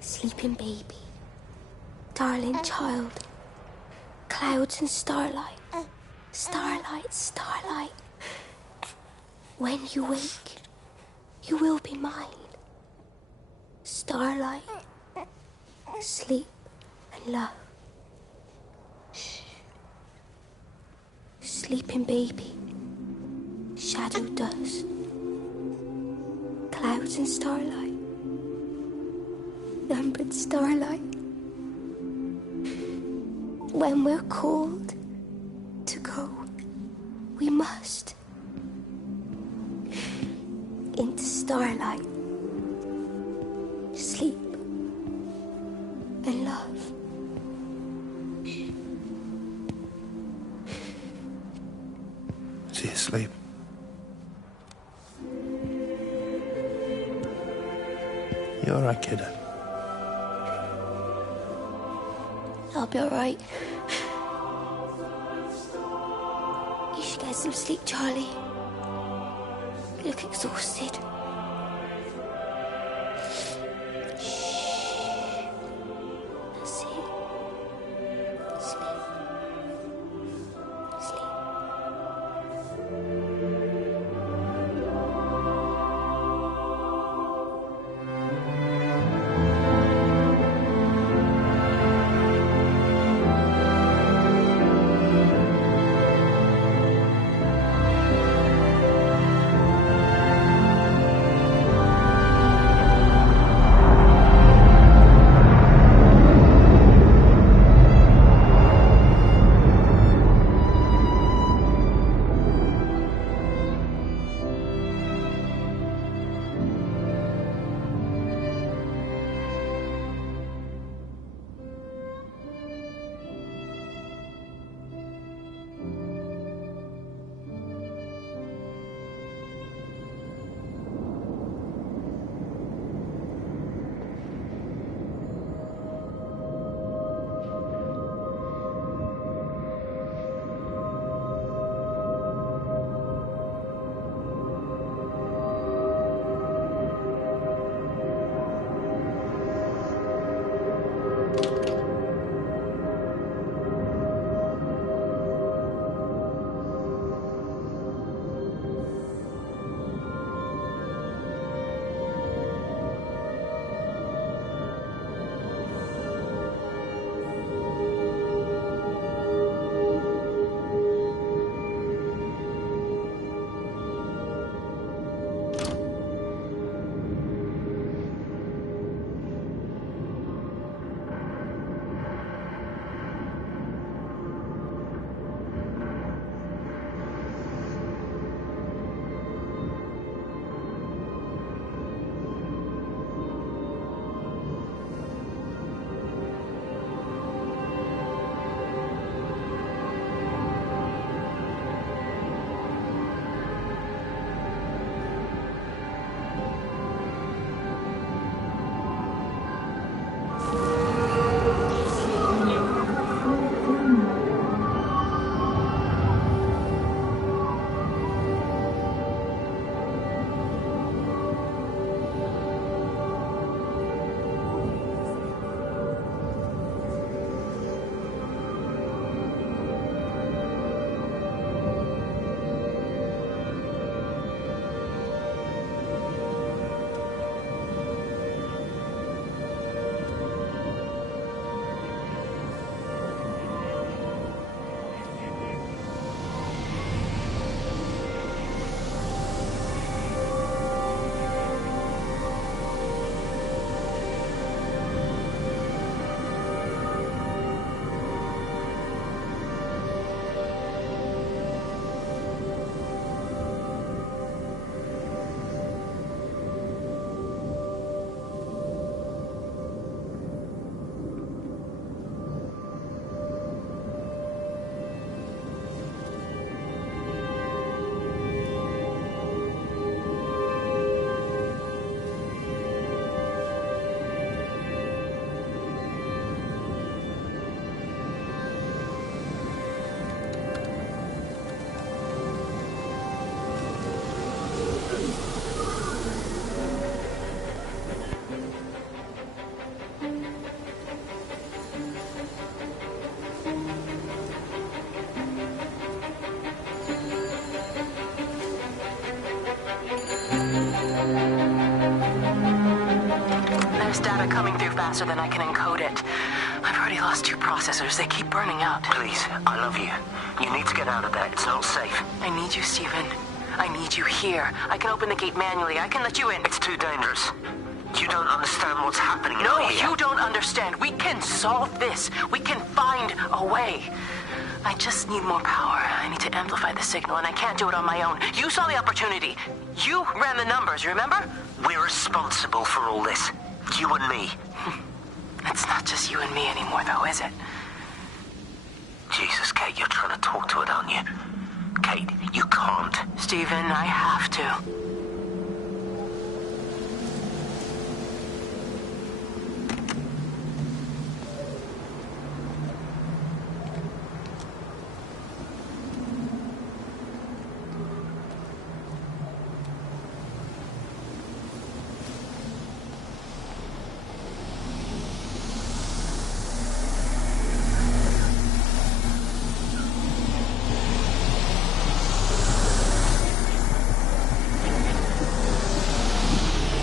Sleeping baby, darling child, clouds and starlight, starlight, starlight. When you wake, you will be mine. Starlight, sleep and love. Sleeping baby, shadow dust, clouds and starlight, numbered starlight. When we're called to go, we must. into starlight. Sleep and love. Is he asleep? You alright, kiddo? I'll be alright. You should get some sleep, Charlie. You look exhausted. There's data coming through faster than I can encode it. I've already lost 2 processors. They keep burning out. Please, I love you. You need to get out of there. It's not safe. I need you, Stephen. I need you here. I can open the gate manually. I can let you in. It's too dangerous. You don't understand what's happening out here. No, you don't understand. We can solve this. We can find a way. I just need more power. I need to amplify the signal, and I can't do it on my own. You saw the opportunity. You ran the numbers, remember? We're responsible for all this. You and me. It's not just you and me anymore, though, is it? Jesus, Kate, you're trying to talk to it, aren't you? Kate, you can't. Stephen, I have to.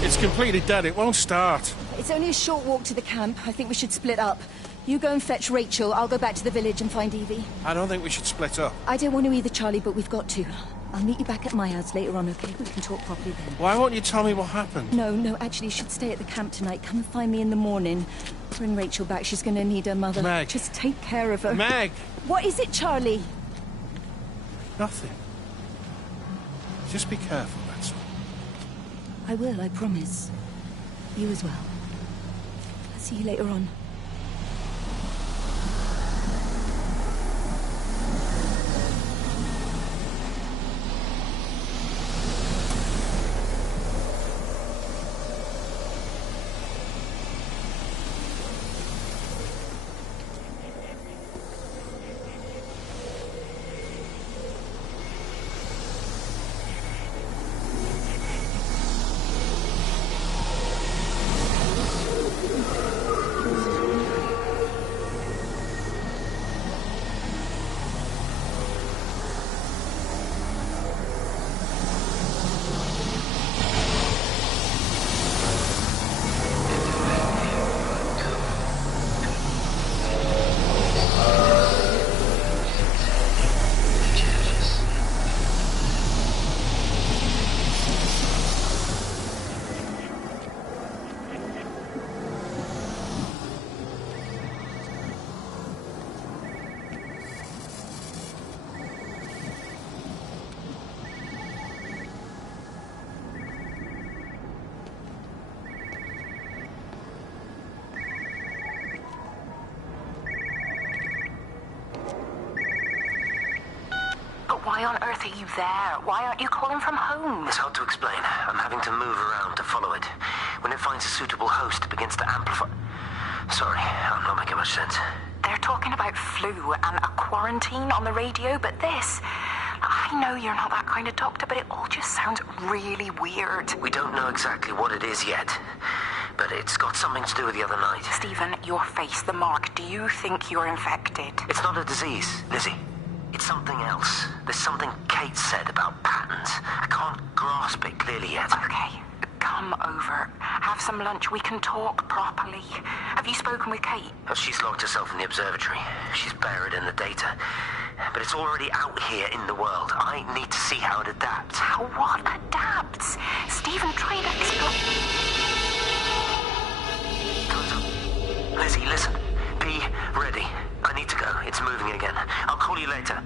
It's completely dead. It won't start. It's only a short walk to the camp. I think we should split up. You go and fetch Rachel. I'll go back to the village and find Evie. I don't think we should split up. I don't want to either, Charlie, but we've got to. I'll meet you back at my house later on, okay? We can talk properly then. Why won't you tell me what happened? No, actually, you should stay at the camp tonight. Come and find me in the morning. Bring Rachel back. She's going to need her mother. Meg. Just take care of her. Meg! What is it, Charlie? Nothing. Just be careful, that's all. I will, I promise. You as well. I'll see you later on. Why on earth are you there? Why aren't you calling from home? It's hard to explain. I'm having to move around to follow it. When it finds a suitable host, it begins to amplify. Sorry, I'm not making much sense. They're talking about flu and a quarantine on the radio, but this... I know you're not that kind of doctor, but it all just sounds really weird. We don't know exactly what it is yet, but it's got something to do with the other night. Stephen, your face, the mark, do you think you're infected? It's not a disease, Lizzie. It's something else. There's something Kate said about patterns. I can't grasp it clearly yet. Okay, come over. Have some lunch. We can talk properly. Have you spoken with Kate? She's locked herself in the observatory. She's buried in the data. But it's already out here in the world. I need to see how it adapts. How what adapts? Stephen, try to explain. Lizzie, listen. Be ready. I need to go. It's moving again. I'll call you later.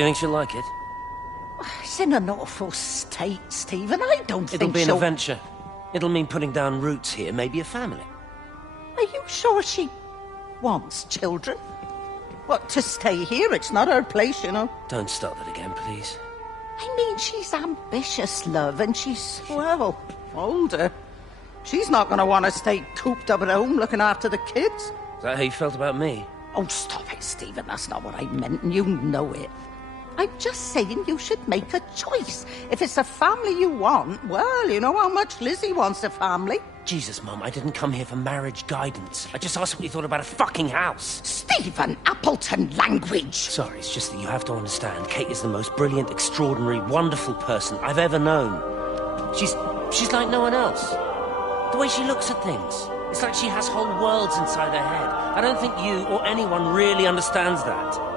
Do you think she'll like it? It's in an awful state, Stephen. I don't think It'll be an she'll... adventure. It'll mean putting down roots here, maybe a family. Are you sure she wants children? What, to stay here? It's not her place, you know. Don't start that again, please. I mean, she's ambitious, love, and she's, well, older. She's not going to want to stay cooped up at home looking after the kids. Is that how you felt about me? Oh, stop it, Stephen. That's not what I meant, and you know it. I'm just saying you should make a choice. If it's a family you want, well, you know how much Lizzie wants a family. Jesus, Mum, I didn't come here for marriage guidance. I just asked what you thought about a fucking house. Stephen Appleton language! Sorry, it's just that you have to understand. Kate is the most brilliant, extraordinary, wonderful person I've ever known. She's like no one else. The way she looks at things. It's like she has whole worlds inside her head. I don't think you or anyone really understands that.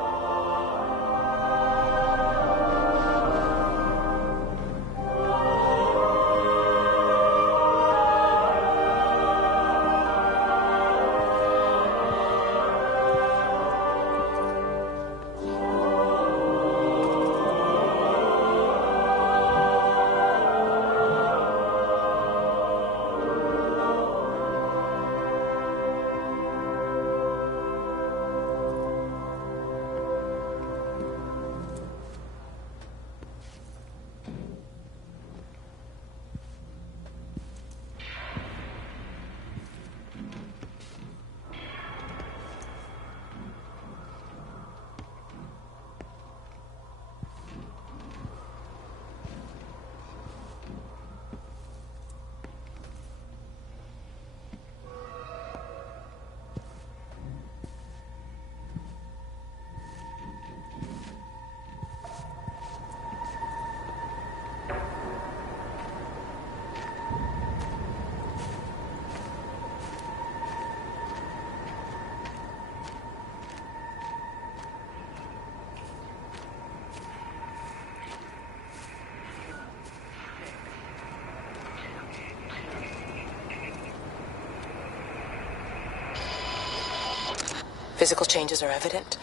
Physical changes are evident.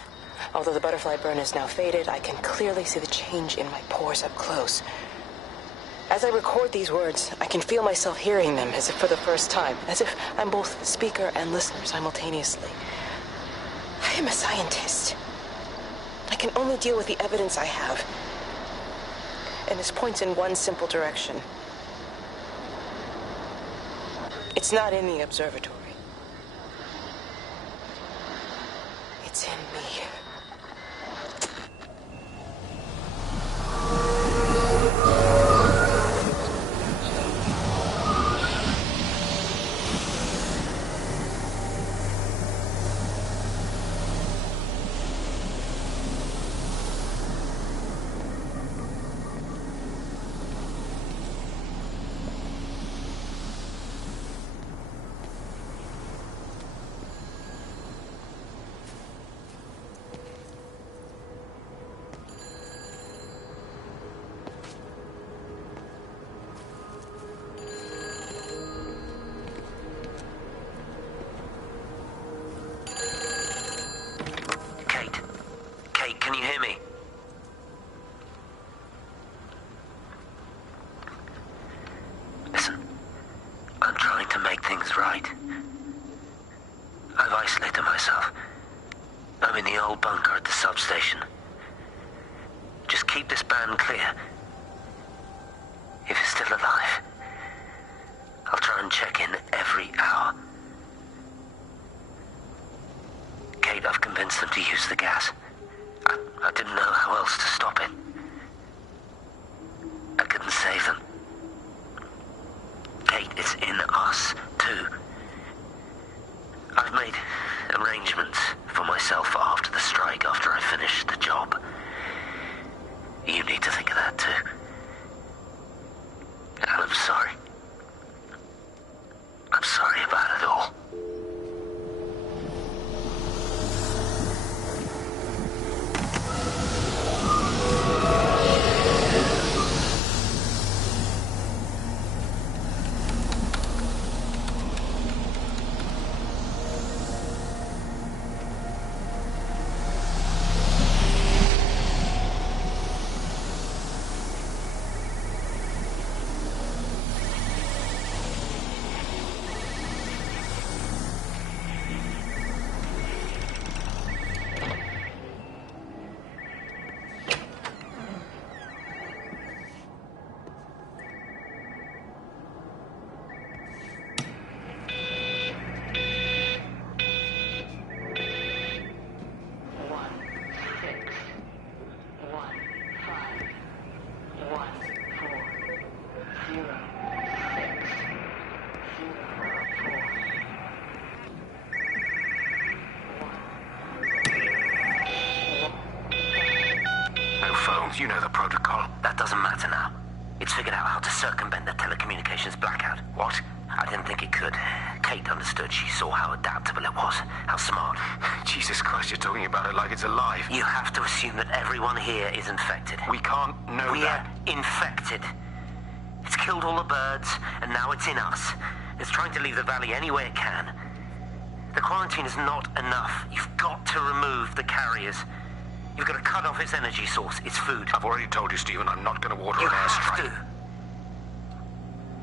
Although the butterfly burn is now faded, I can clearly see the change in my pores up close. As I record these words, I can feel myself hearing them as if for the first time, as if I'm both speaker and listener simultaneously. I am a scientist. I can only deal with the evidence I have. And this points in one simple direction. It's not in the observatory. It's in me. Can you hear me? Listen, I'm trying to make things right. I've isolated myself. I'm in the old bunker at the substation. Just keep this band clear. If it's still alive, I'll try and check in every hour. Kate, I've convinced them to use the gas. I didn't know how else to stop it. I couldn't save them. Kate, it's in us, too. I've made arrangements for myself after the strike, after I finish the job. You need to think of that, too. And I'm sorry. I'm sorry about it all. You know the protocol. That doesn't matter now. It's figured out how to circumvent the telecommunications blackout. What? I didn't think it could. Kate understood. She saw how adaptable it was. How smart. Jesus Christ, you're talking about it like it's alive. You have to assume that everyone here is infected. We can't know that. We're infected. It's killed all the birds, and now it's in us. It's trying to leave the valley any way it can. The quarantine is not enough. You've got to remove the carriers. You've got to cut off its energy source, its food. I've already told you, Stephen, I'm not going to water an airstrike. You have to.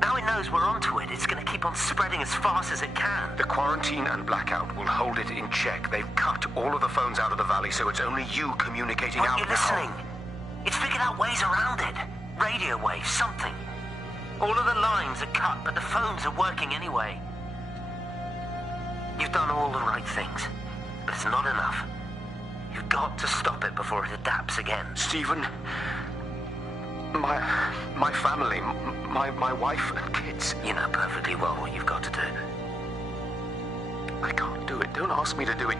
Now it knows we're onto it. It's going to keep on spreading as fast as it can. The quarantine and blackout will hold it in check. They've cut all of the phones out of the valley, so it's only you communicating out now. Are you listening? It's figured out ways around it. Radio waves, something. All of the lines are cut, but the phones are working anyway. You've done all the right things, but it's not enough. You've got to stop it before it adapts again. Stephen, my family, my wife and kids. You know perfectly well what you've got to do. I can't do it. Don't ask me to do it.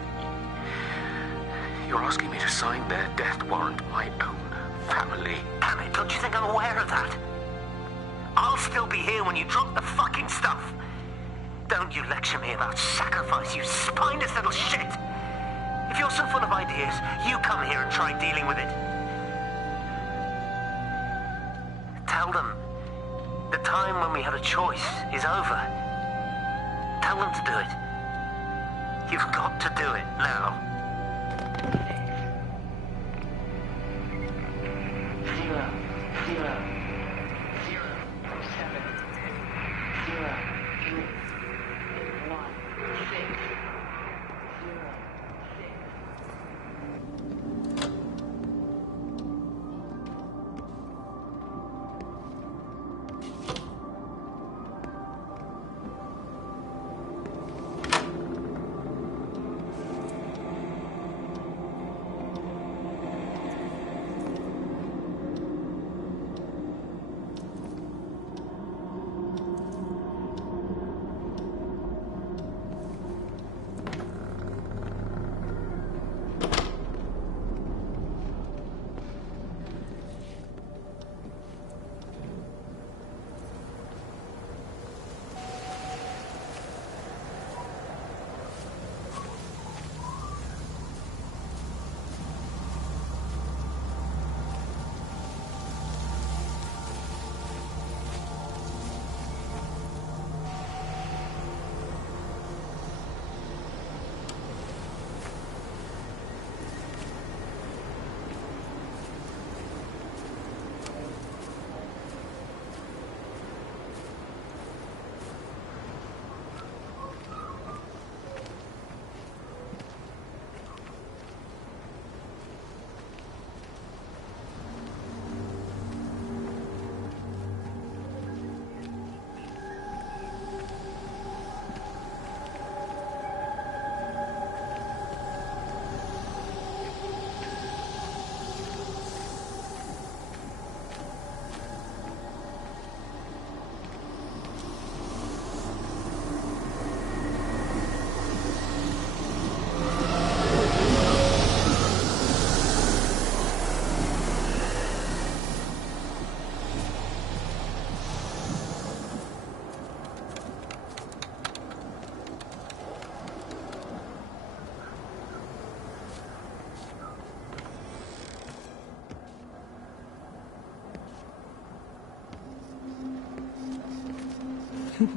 You're asking me to sign their death warrant, my own family. Damn it, don't you think I'm aware of that? I'll still be here when you drop the fucking stuff. Don't you lecture me about sacrifice, you spineless little shit. If you're so full of ideas, you come here and try dealing with it. Tell them the time when we had a choice is over. Tell them to do it. You've got to do it now.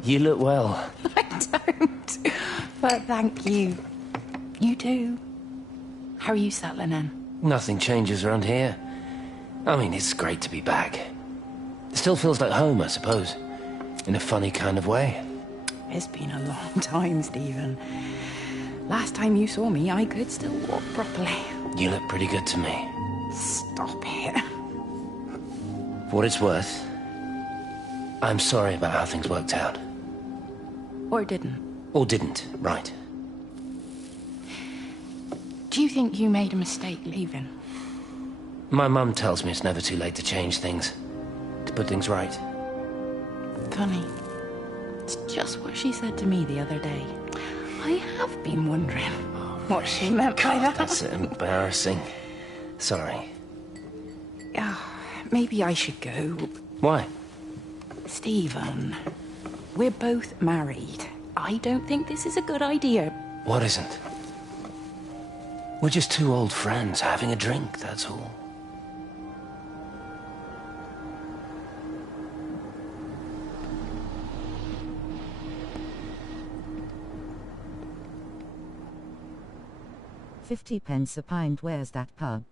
You look well. I don't. But thank you. You do. How are you settling in? Nothing changes around here. I mean, it's great to be back. It still feels like home, I suppose. In a funny kind of way. It's been a long time, Stephen. Last time you saw me, I could still walk properly. You look pretty good to me. Stop it. For what it's worth, I'm sorry about how things worked out. Or didn't. Or didn't, right. Do you think you made a mistake leaving? My mum tells me it's never too late to change things. To put things right. Funny. It's just what she said to me the other day. I have been wondering what she meant by that. That's embarrassing. Sorry. Maybe I should go. Why? Stephen, we're both married. I don't think this is a good idea. What isn't? We're just two old friends having a drink, that's all. £50 a pint. Where's that pub?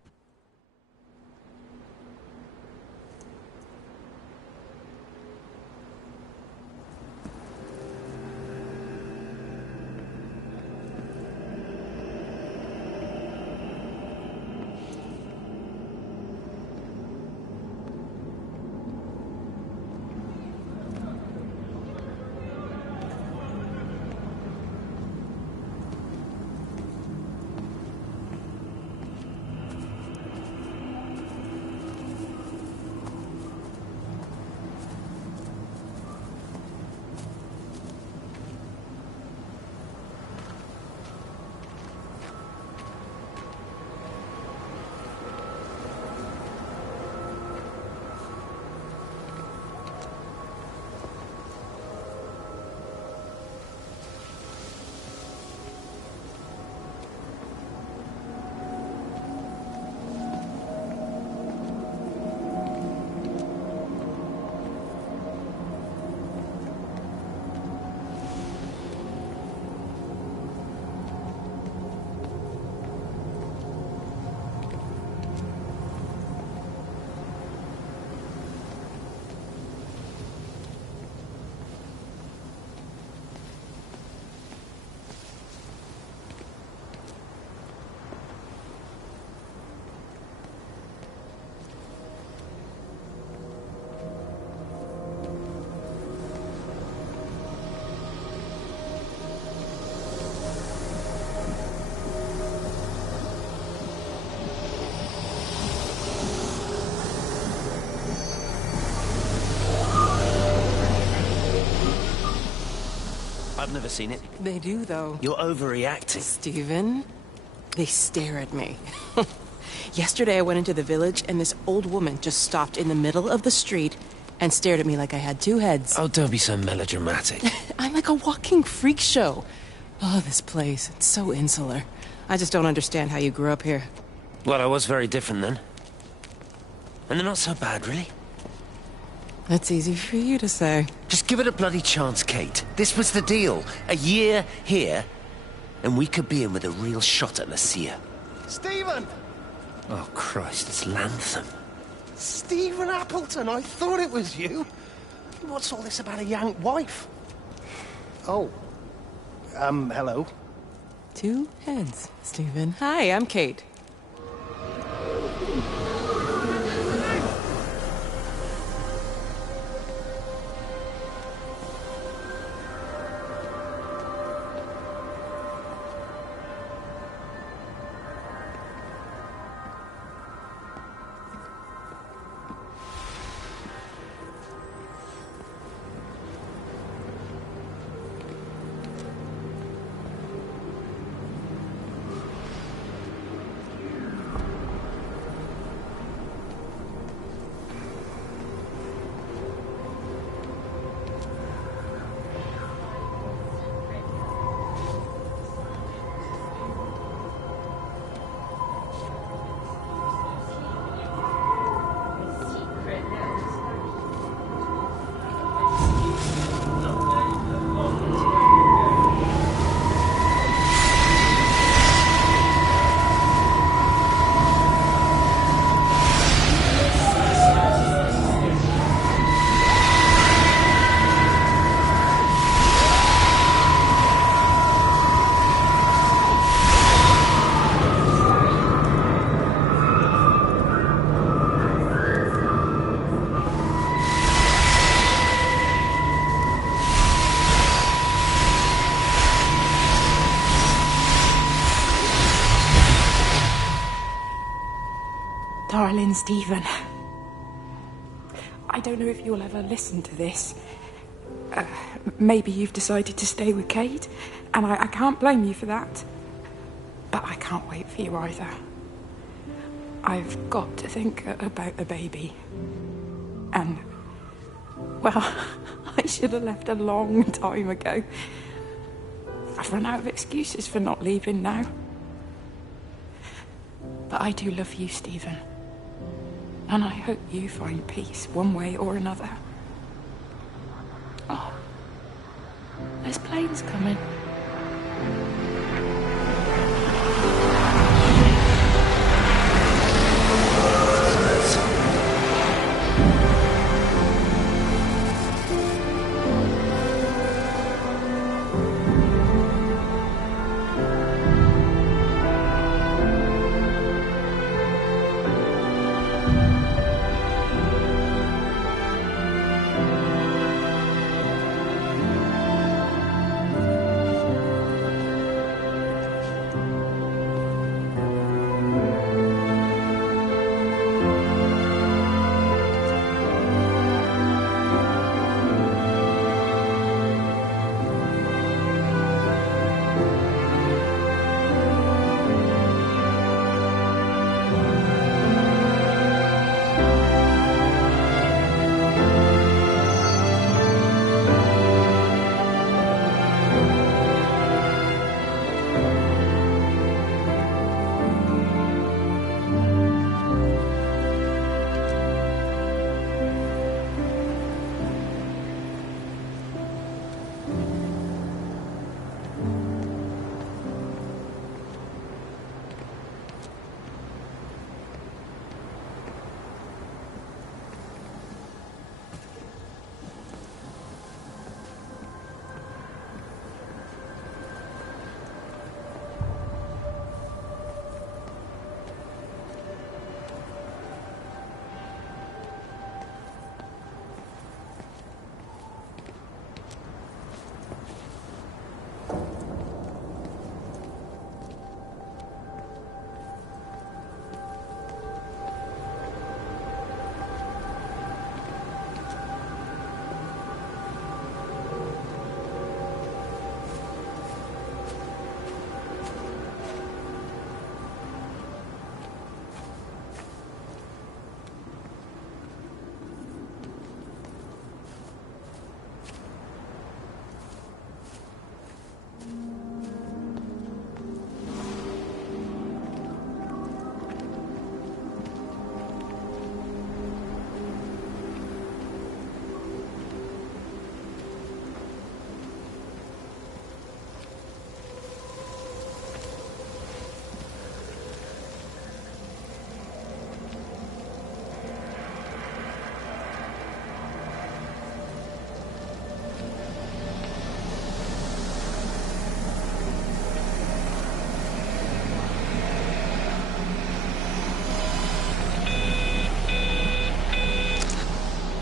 I've never seen it. They do, though. You're overreacting. Stephen, they stare at me. Yesterday I went into the village and this old woman just stopped in the middle of the street and stared at me like I had two heads. Oh, don't be so melodramatic. I'm like a walking freak show. Oh, this place, it's so insular. I just don't understand how you grew up here. Well, I was very different then. And they're not so bad, really. That's easy for you to say. Just give it a bloody chance, Kate. This was the deal. A year here, and we could be in with a real shot at Lucia. Stephen! Oh, Christ, it's Lantham. Stephen Appleton, I thought it was you. What's all this about a Yank wife? Oh. Hello. Two heads, Stephen. Hi, I'm Kate. Darling Stephen, I don't know if you'll ever listen to this. Maybe you've decided to stay with Kate, and I can't blame you for that. But I can't wait for you either. I've got to think about the baby. And, well, I should have left a long time ago. I've run out of excuses for not leaving now. But I do love you, Stephen. And I hope you find peace one way or another. Oh, there's planes coming.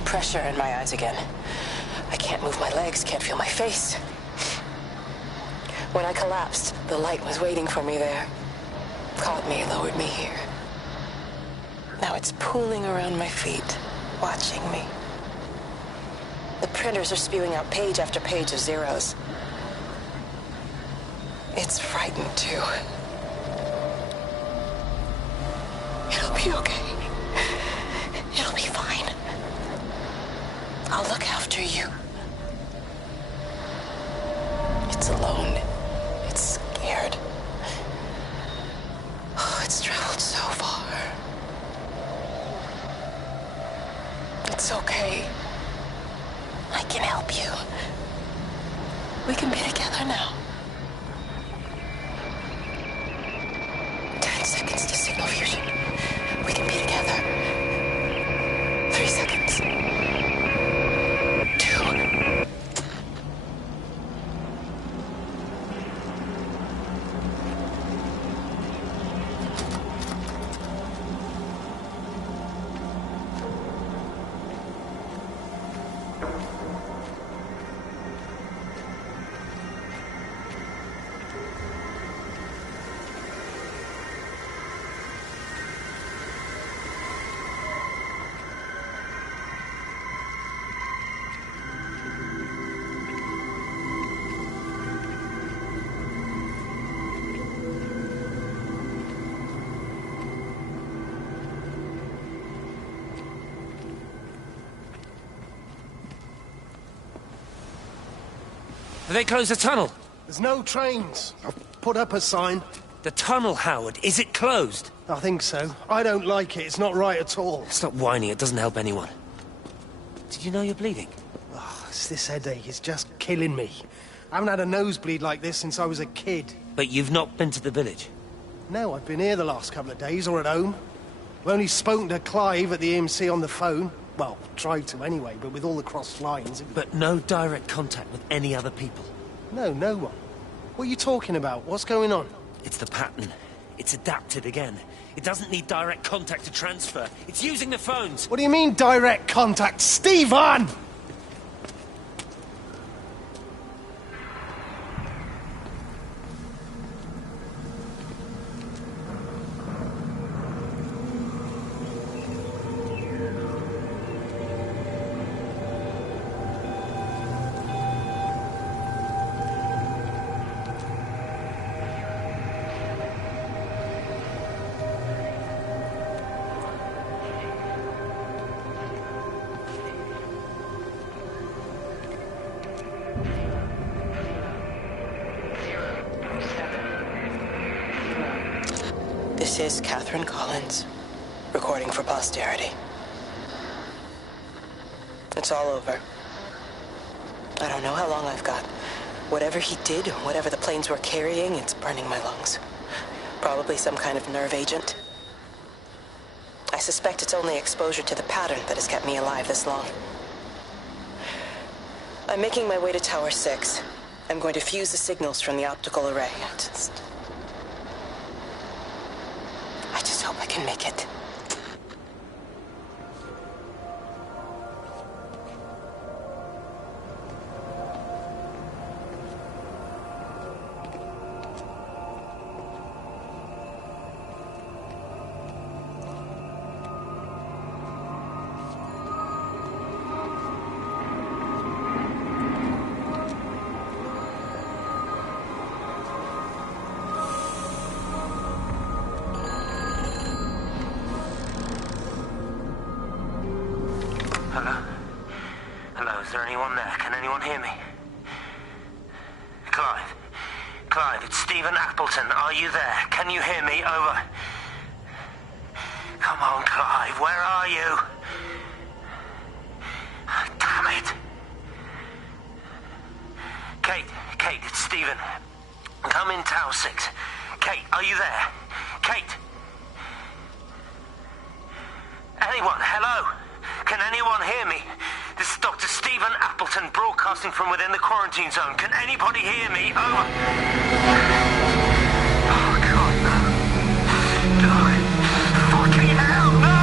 Pressure in my eyes again. I can't move my legs, can't feel my face. When I collapsed, the light was waiting for me there. Caught me, lowered me here. Now it's pooling around my feet, watching me. The printers are spewing out page after page of zeros. It's frightened too. It'll be okay. It'll be fine. I'll look after you. It's alone. It's scared. Oh, it's traveled so far. It's okay. I can help you. We can be together now. 10 seconds to signal fusion. We can be together. 3 seconds. 2. Have they closed the tunnel? There's no trains. I've put up a sign. The tunnel, Howard, is it closed? I think so. I don't like it. It's not right at all. Stop whining, it doesn't help anyone. Did you know you're bleeding? Oh, it's this headache. It's just killing me. I haven't had a nosebleed like this since I was a kid. But you've not been to the village? No, I've been here the last couple of days, or at home. I've only spoken to Clive at the EMC on the phone. Well, tried to anyway, but with all the crossed lines... But no direct contact with any other people? No, no one. What are you talking about? What's going on? It's the pattern. It's adapted again. It doesn't need direct contact to transfer. It's using the phones. What do you mean, direct contact? Stephen! This is Catherine Collins, recording for posterity. It's all over. I don't know how long I've got. Whatever he did, whatever the planes were carrying, it's burning my lungs. Probably some kind of nerve agent. I suspect it's only exposure to the pattern that has kept me alive this long. I'm making my way to Tower 6. I'm going to fuse the signals from the optical array. I just hope I can make it. Hello? Hello, is there anyone there? Can anyone hear me? Clive? Clive, it's Stephen Appleton. Are you there? Can you hear me? Over. Come on, Clive, where are you? Damn it. Kate, it's Stephen. Come in Tower 6. Kate, are you there? Kate? Anyone? Hello? Can anyone hear me? This is Dr. Stephen Appleton broadcasting from within the quarantine zone. Can anybody hear me? Over. Oh, God, no. No. Fucking hell, no!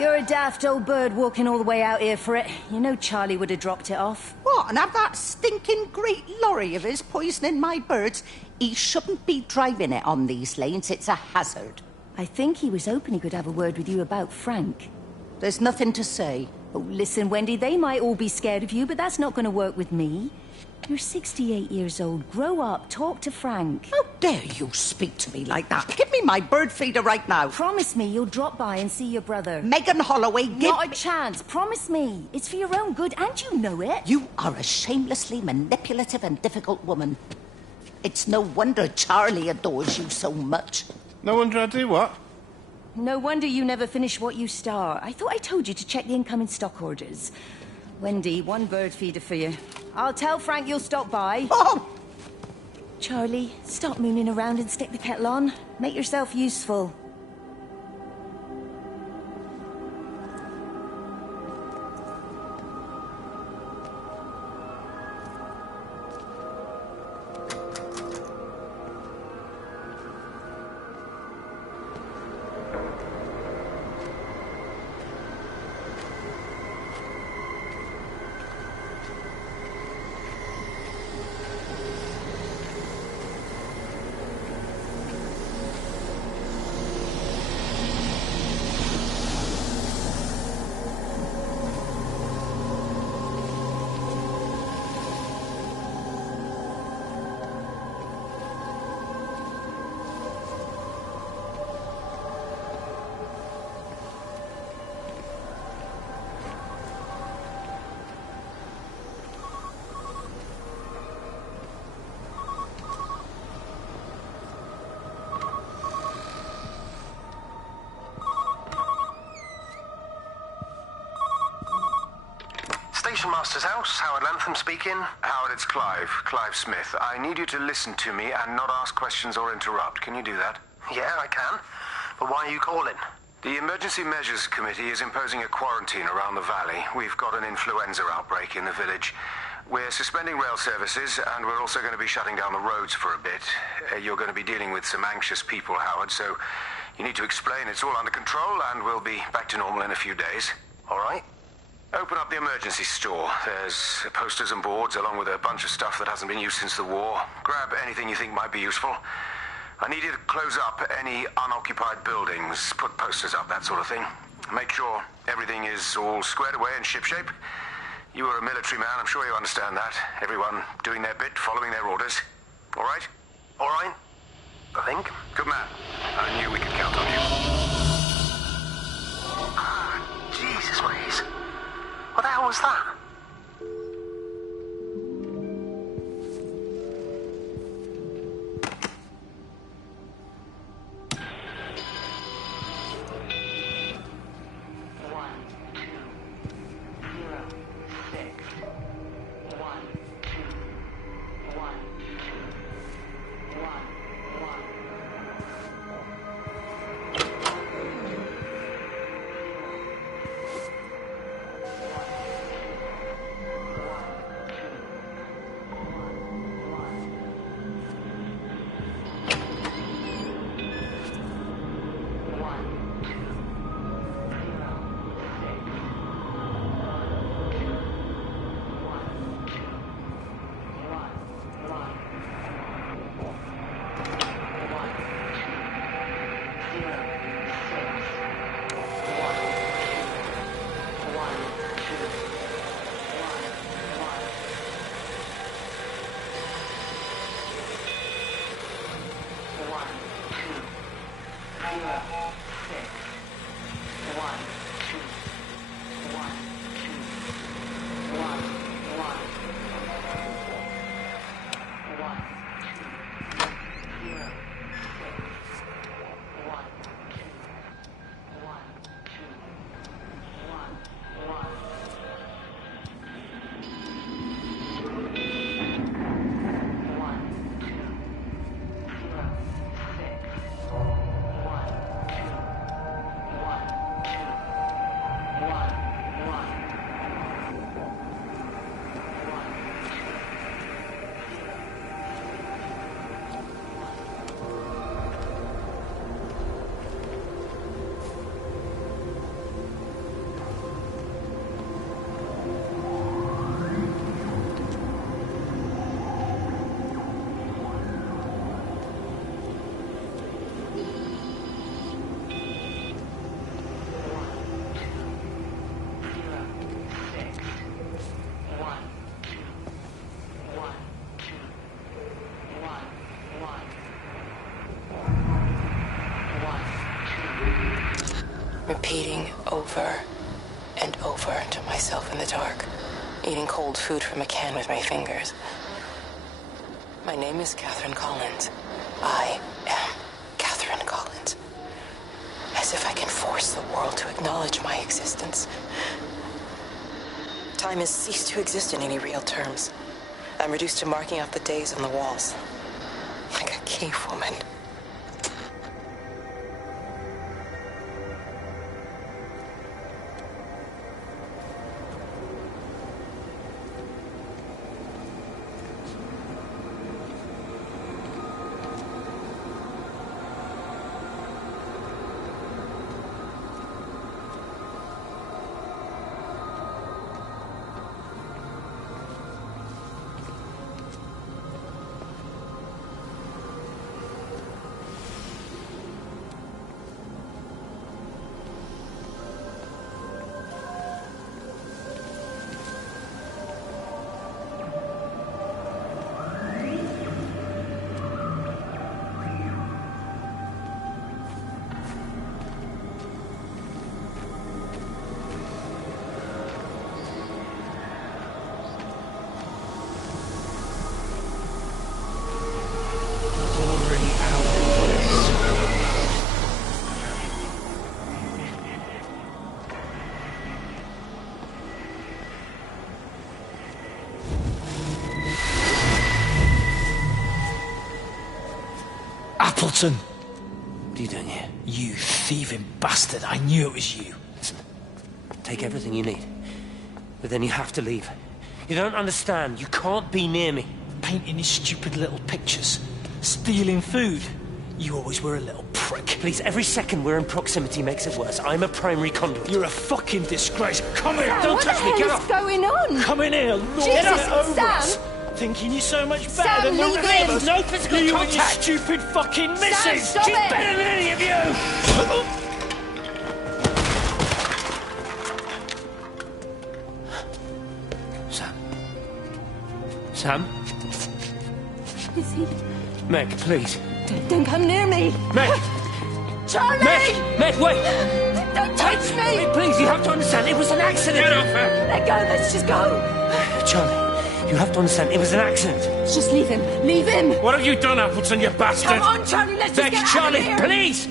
You're a daft old bird walking all the way out here for it. You know Charlie would have dropped it off. What, and have that stinking great lorry of his poisoning my birds? He shouldn't be driving it on these lanes. It's a hazard. I think he was hoping he could have a word with you about Frank. There's nothing to say. Oh, listen, Wendy, they might all be scared of you, but that's not going to work with me. You're 68 years old. Grow up. Talk to Frank. How dare you speak to me like that? Give me my bird feeder right now. Promise me you'll drop by and see your brother. Megan Holloway, Not a chance. Promise me. It's for your own good, and you know it. You are a shamelessly manipulative and difficult woman. It's no wonder Charlie adores you so much. No wonder I do what? No wonder you never finish what you start. I thought I told you to check the incoming stock orders. Wendy, one bird feeder for you. I'll tell Frank you'll stop by. Oh! Charlie, stop mooning around and stick the kettle on. Make yourself useful. Station Master's house, Howard Lantham speaking. Howard, it's Clive. Clive Smith. I need you to listen to me and not ask questions or interrupt. Can you do that? Yeah, I can. But why are you calling? The Emergency Measures Committee is imposing a quarantine around the valley. We've got an influenza outbreak in the village. We're suspending rail services, and we're also going to be shutting down the roads for a bit. You're going to be dealing with some anxious people, Howard, so you need to explain it's all under control, and we'll be back to normal in a few days. All right. Open up the emergency store. There's posters and boards, along with a bunch of stuff that hasn't been used since the war. Grab anything you think might be useful. I need you to close up any unoccupied buildings, put posters up, that sort of thing. Make sure everything is all squared away and shipshape. You are a military man, I'm sure you understand that. Everyone doing their bit, following their orders. All right? All right. I think. Good man. I knew we could count on you. Jesus, mate. What the hell was that? over and over to myself in the dark, eating cold food from a can with my fingers. My name is Catherine Collins. I am Catherine Collins. As if I can force the world to acknowledge my existence. Time has ceased to exist in any real terms. I'm reduced to marking out the days on the walls. Like a cave woman. Appleton! What are you doing here? You thieving bastard. I knew it was you. Listen, take everything you need. But then you have to leave. You don't understand. You can't be near me. Painting his stupid little pictures. Stealing food. You always were a little prick. Please, every second we're in proximity makes it worse. I'm a primary conduit. You're a fucking disgrace. Come here! Sam, don't touch me! Get off! What's going on? Come in here, Lord! Jesus, Get over Sam! us. Thinking you're so much better Sam, than the leave rest him. of us. No physical you contact. And your stupid fucking missus! Sam, stop She's it. better than any of you! Sam? Is he? Meg, please. Don't come near me! Meg! Charlie! Meg, wait! Don't touch me! Wait, please, you have to understand, it was an accident! Get off her! Let go, let's just go! Charlie, you have to understand, it was an accident. Just leave him. Leave him! What have you done, Appleton, you bastard? Come on, Charlie, let's just Meg, get Charlie, out of here! please!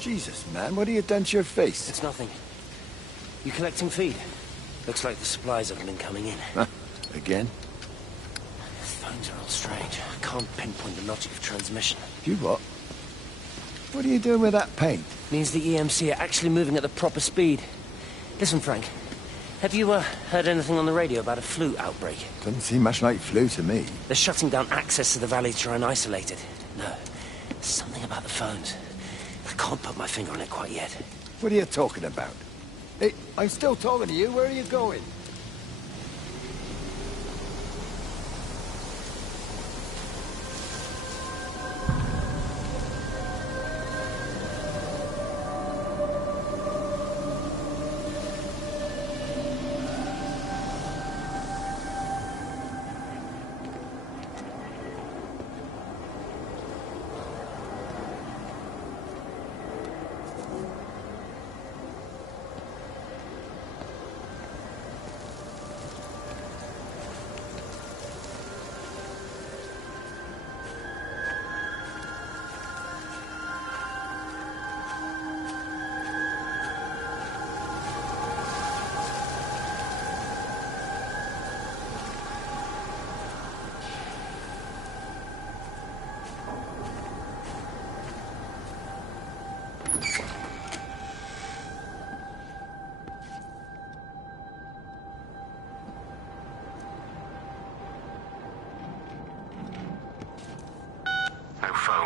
Jesus, man, what have you done to your face? It's nothing. You collecting feed? Looks like the supplies haven't been coming in. Huh? Again? The phones are all strange. I can't pinpoint the logic of transmission. You what? What are you doing with that paint? Means the EMC are actually moving at the proper speed. Listen, Frank. Have you heard anything on the radio about a flu outbreak? Doesn't seem much like flu to me. They're shutting down access to the valley to try and isolate it. No, something about the phones. I can't put my finger on it quite yet. What are you talking about? Hey, I'm still talking to you. Where are you going?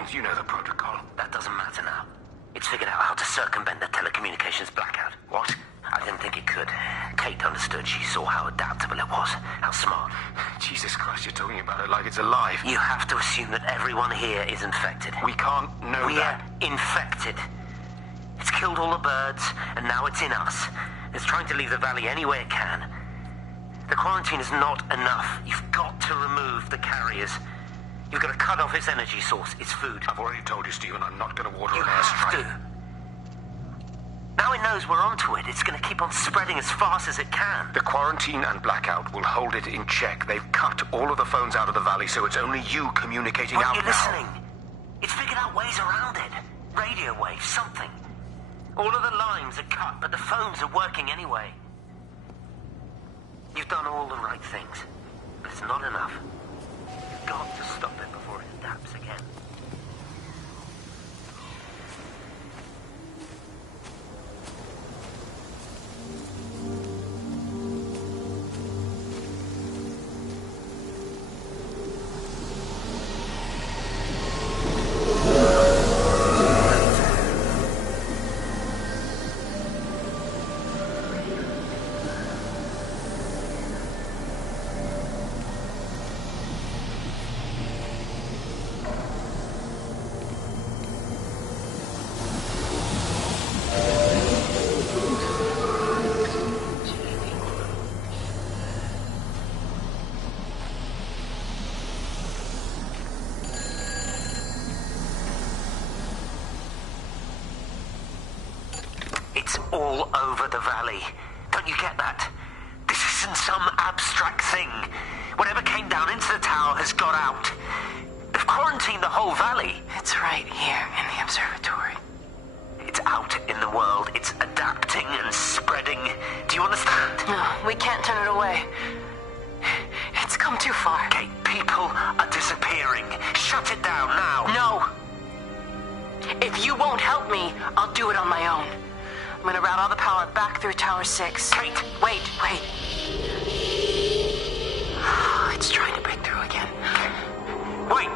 instructions. You know the protocol. That doesn't matter now. It's figured out how to circumvent the telecommunications blackout. What? I didn't think it could. Kate understood. She saw how adaptable it was. How smart. Jesus Christ, you're talking about it like it's alive. You have to assume that everyone here is infected. We can't know that. We're infected. It's killed all the birds, and now it's in us. It's trying to leave the valley any way it can. The quarantine is not enough. You've got to remove the carriers. You've got to cut off its energy source, its food. I've already told you, Stephen, I'm not going to order You an have airstrike. to. Now it knows we're onto it. It's going to keep on spreading as fast as it can. The quarantine and blackout will hold it in check. They've cut all of the phones out of the valley, so it's only you communicating out Are you now. listening? It's figured out ways around it. Radio waves, something. All of the lines are cut, but the phones are working anyway. You've done all the right things, but it's not enough. You've got to stop it before it adapts again. It's all over the valley. Don't you get that? This isn't some abstract thing. Whatever came down into the tower has got out. They've quarantined the whole valley. It's right here in the observatory. It's out in the world. It's adapting and spreading. Do you understand? No, we can't turn it away. It's come too far. Kate, people are disappearing. Shut it down now. No. If you won't help me, I'll do it on my own. I'm gonna route all the power back through Tower 6. Kate! Wait. It's trying to break through again. Wait!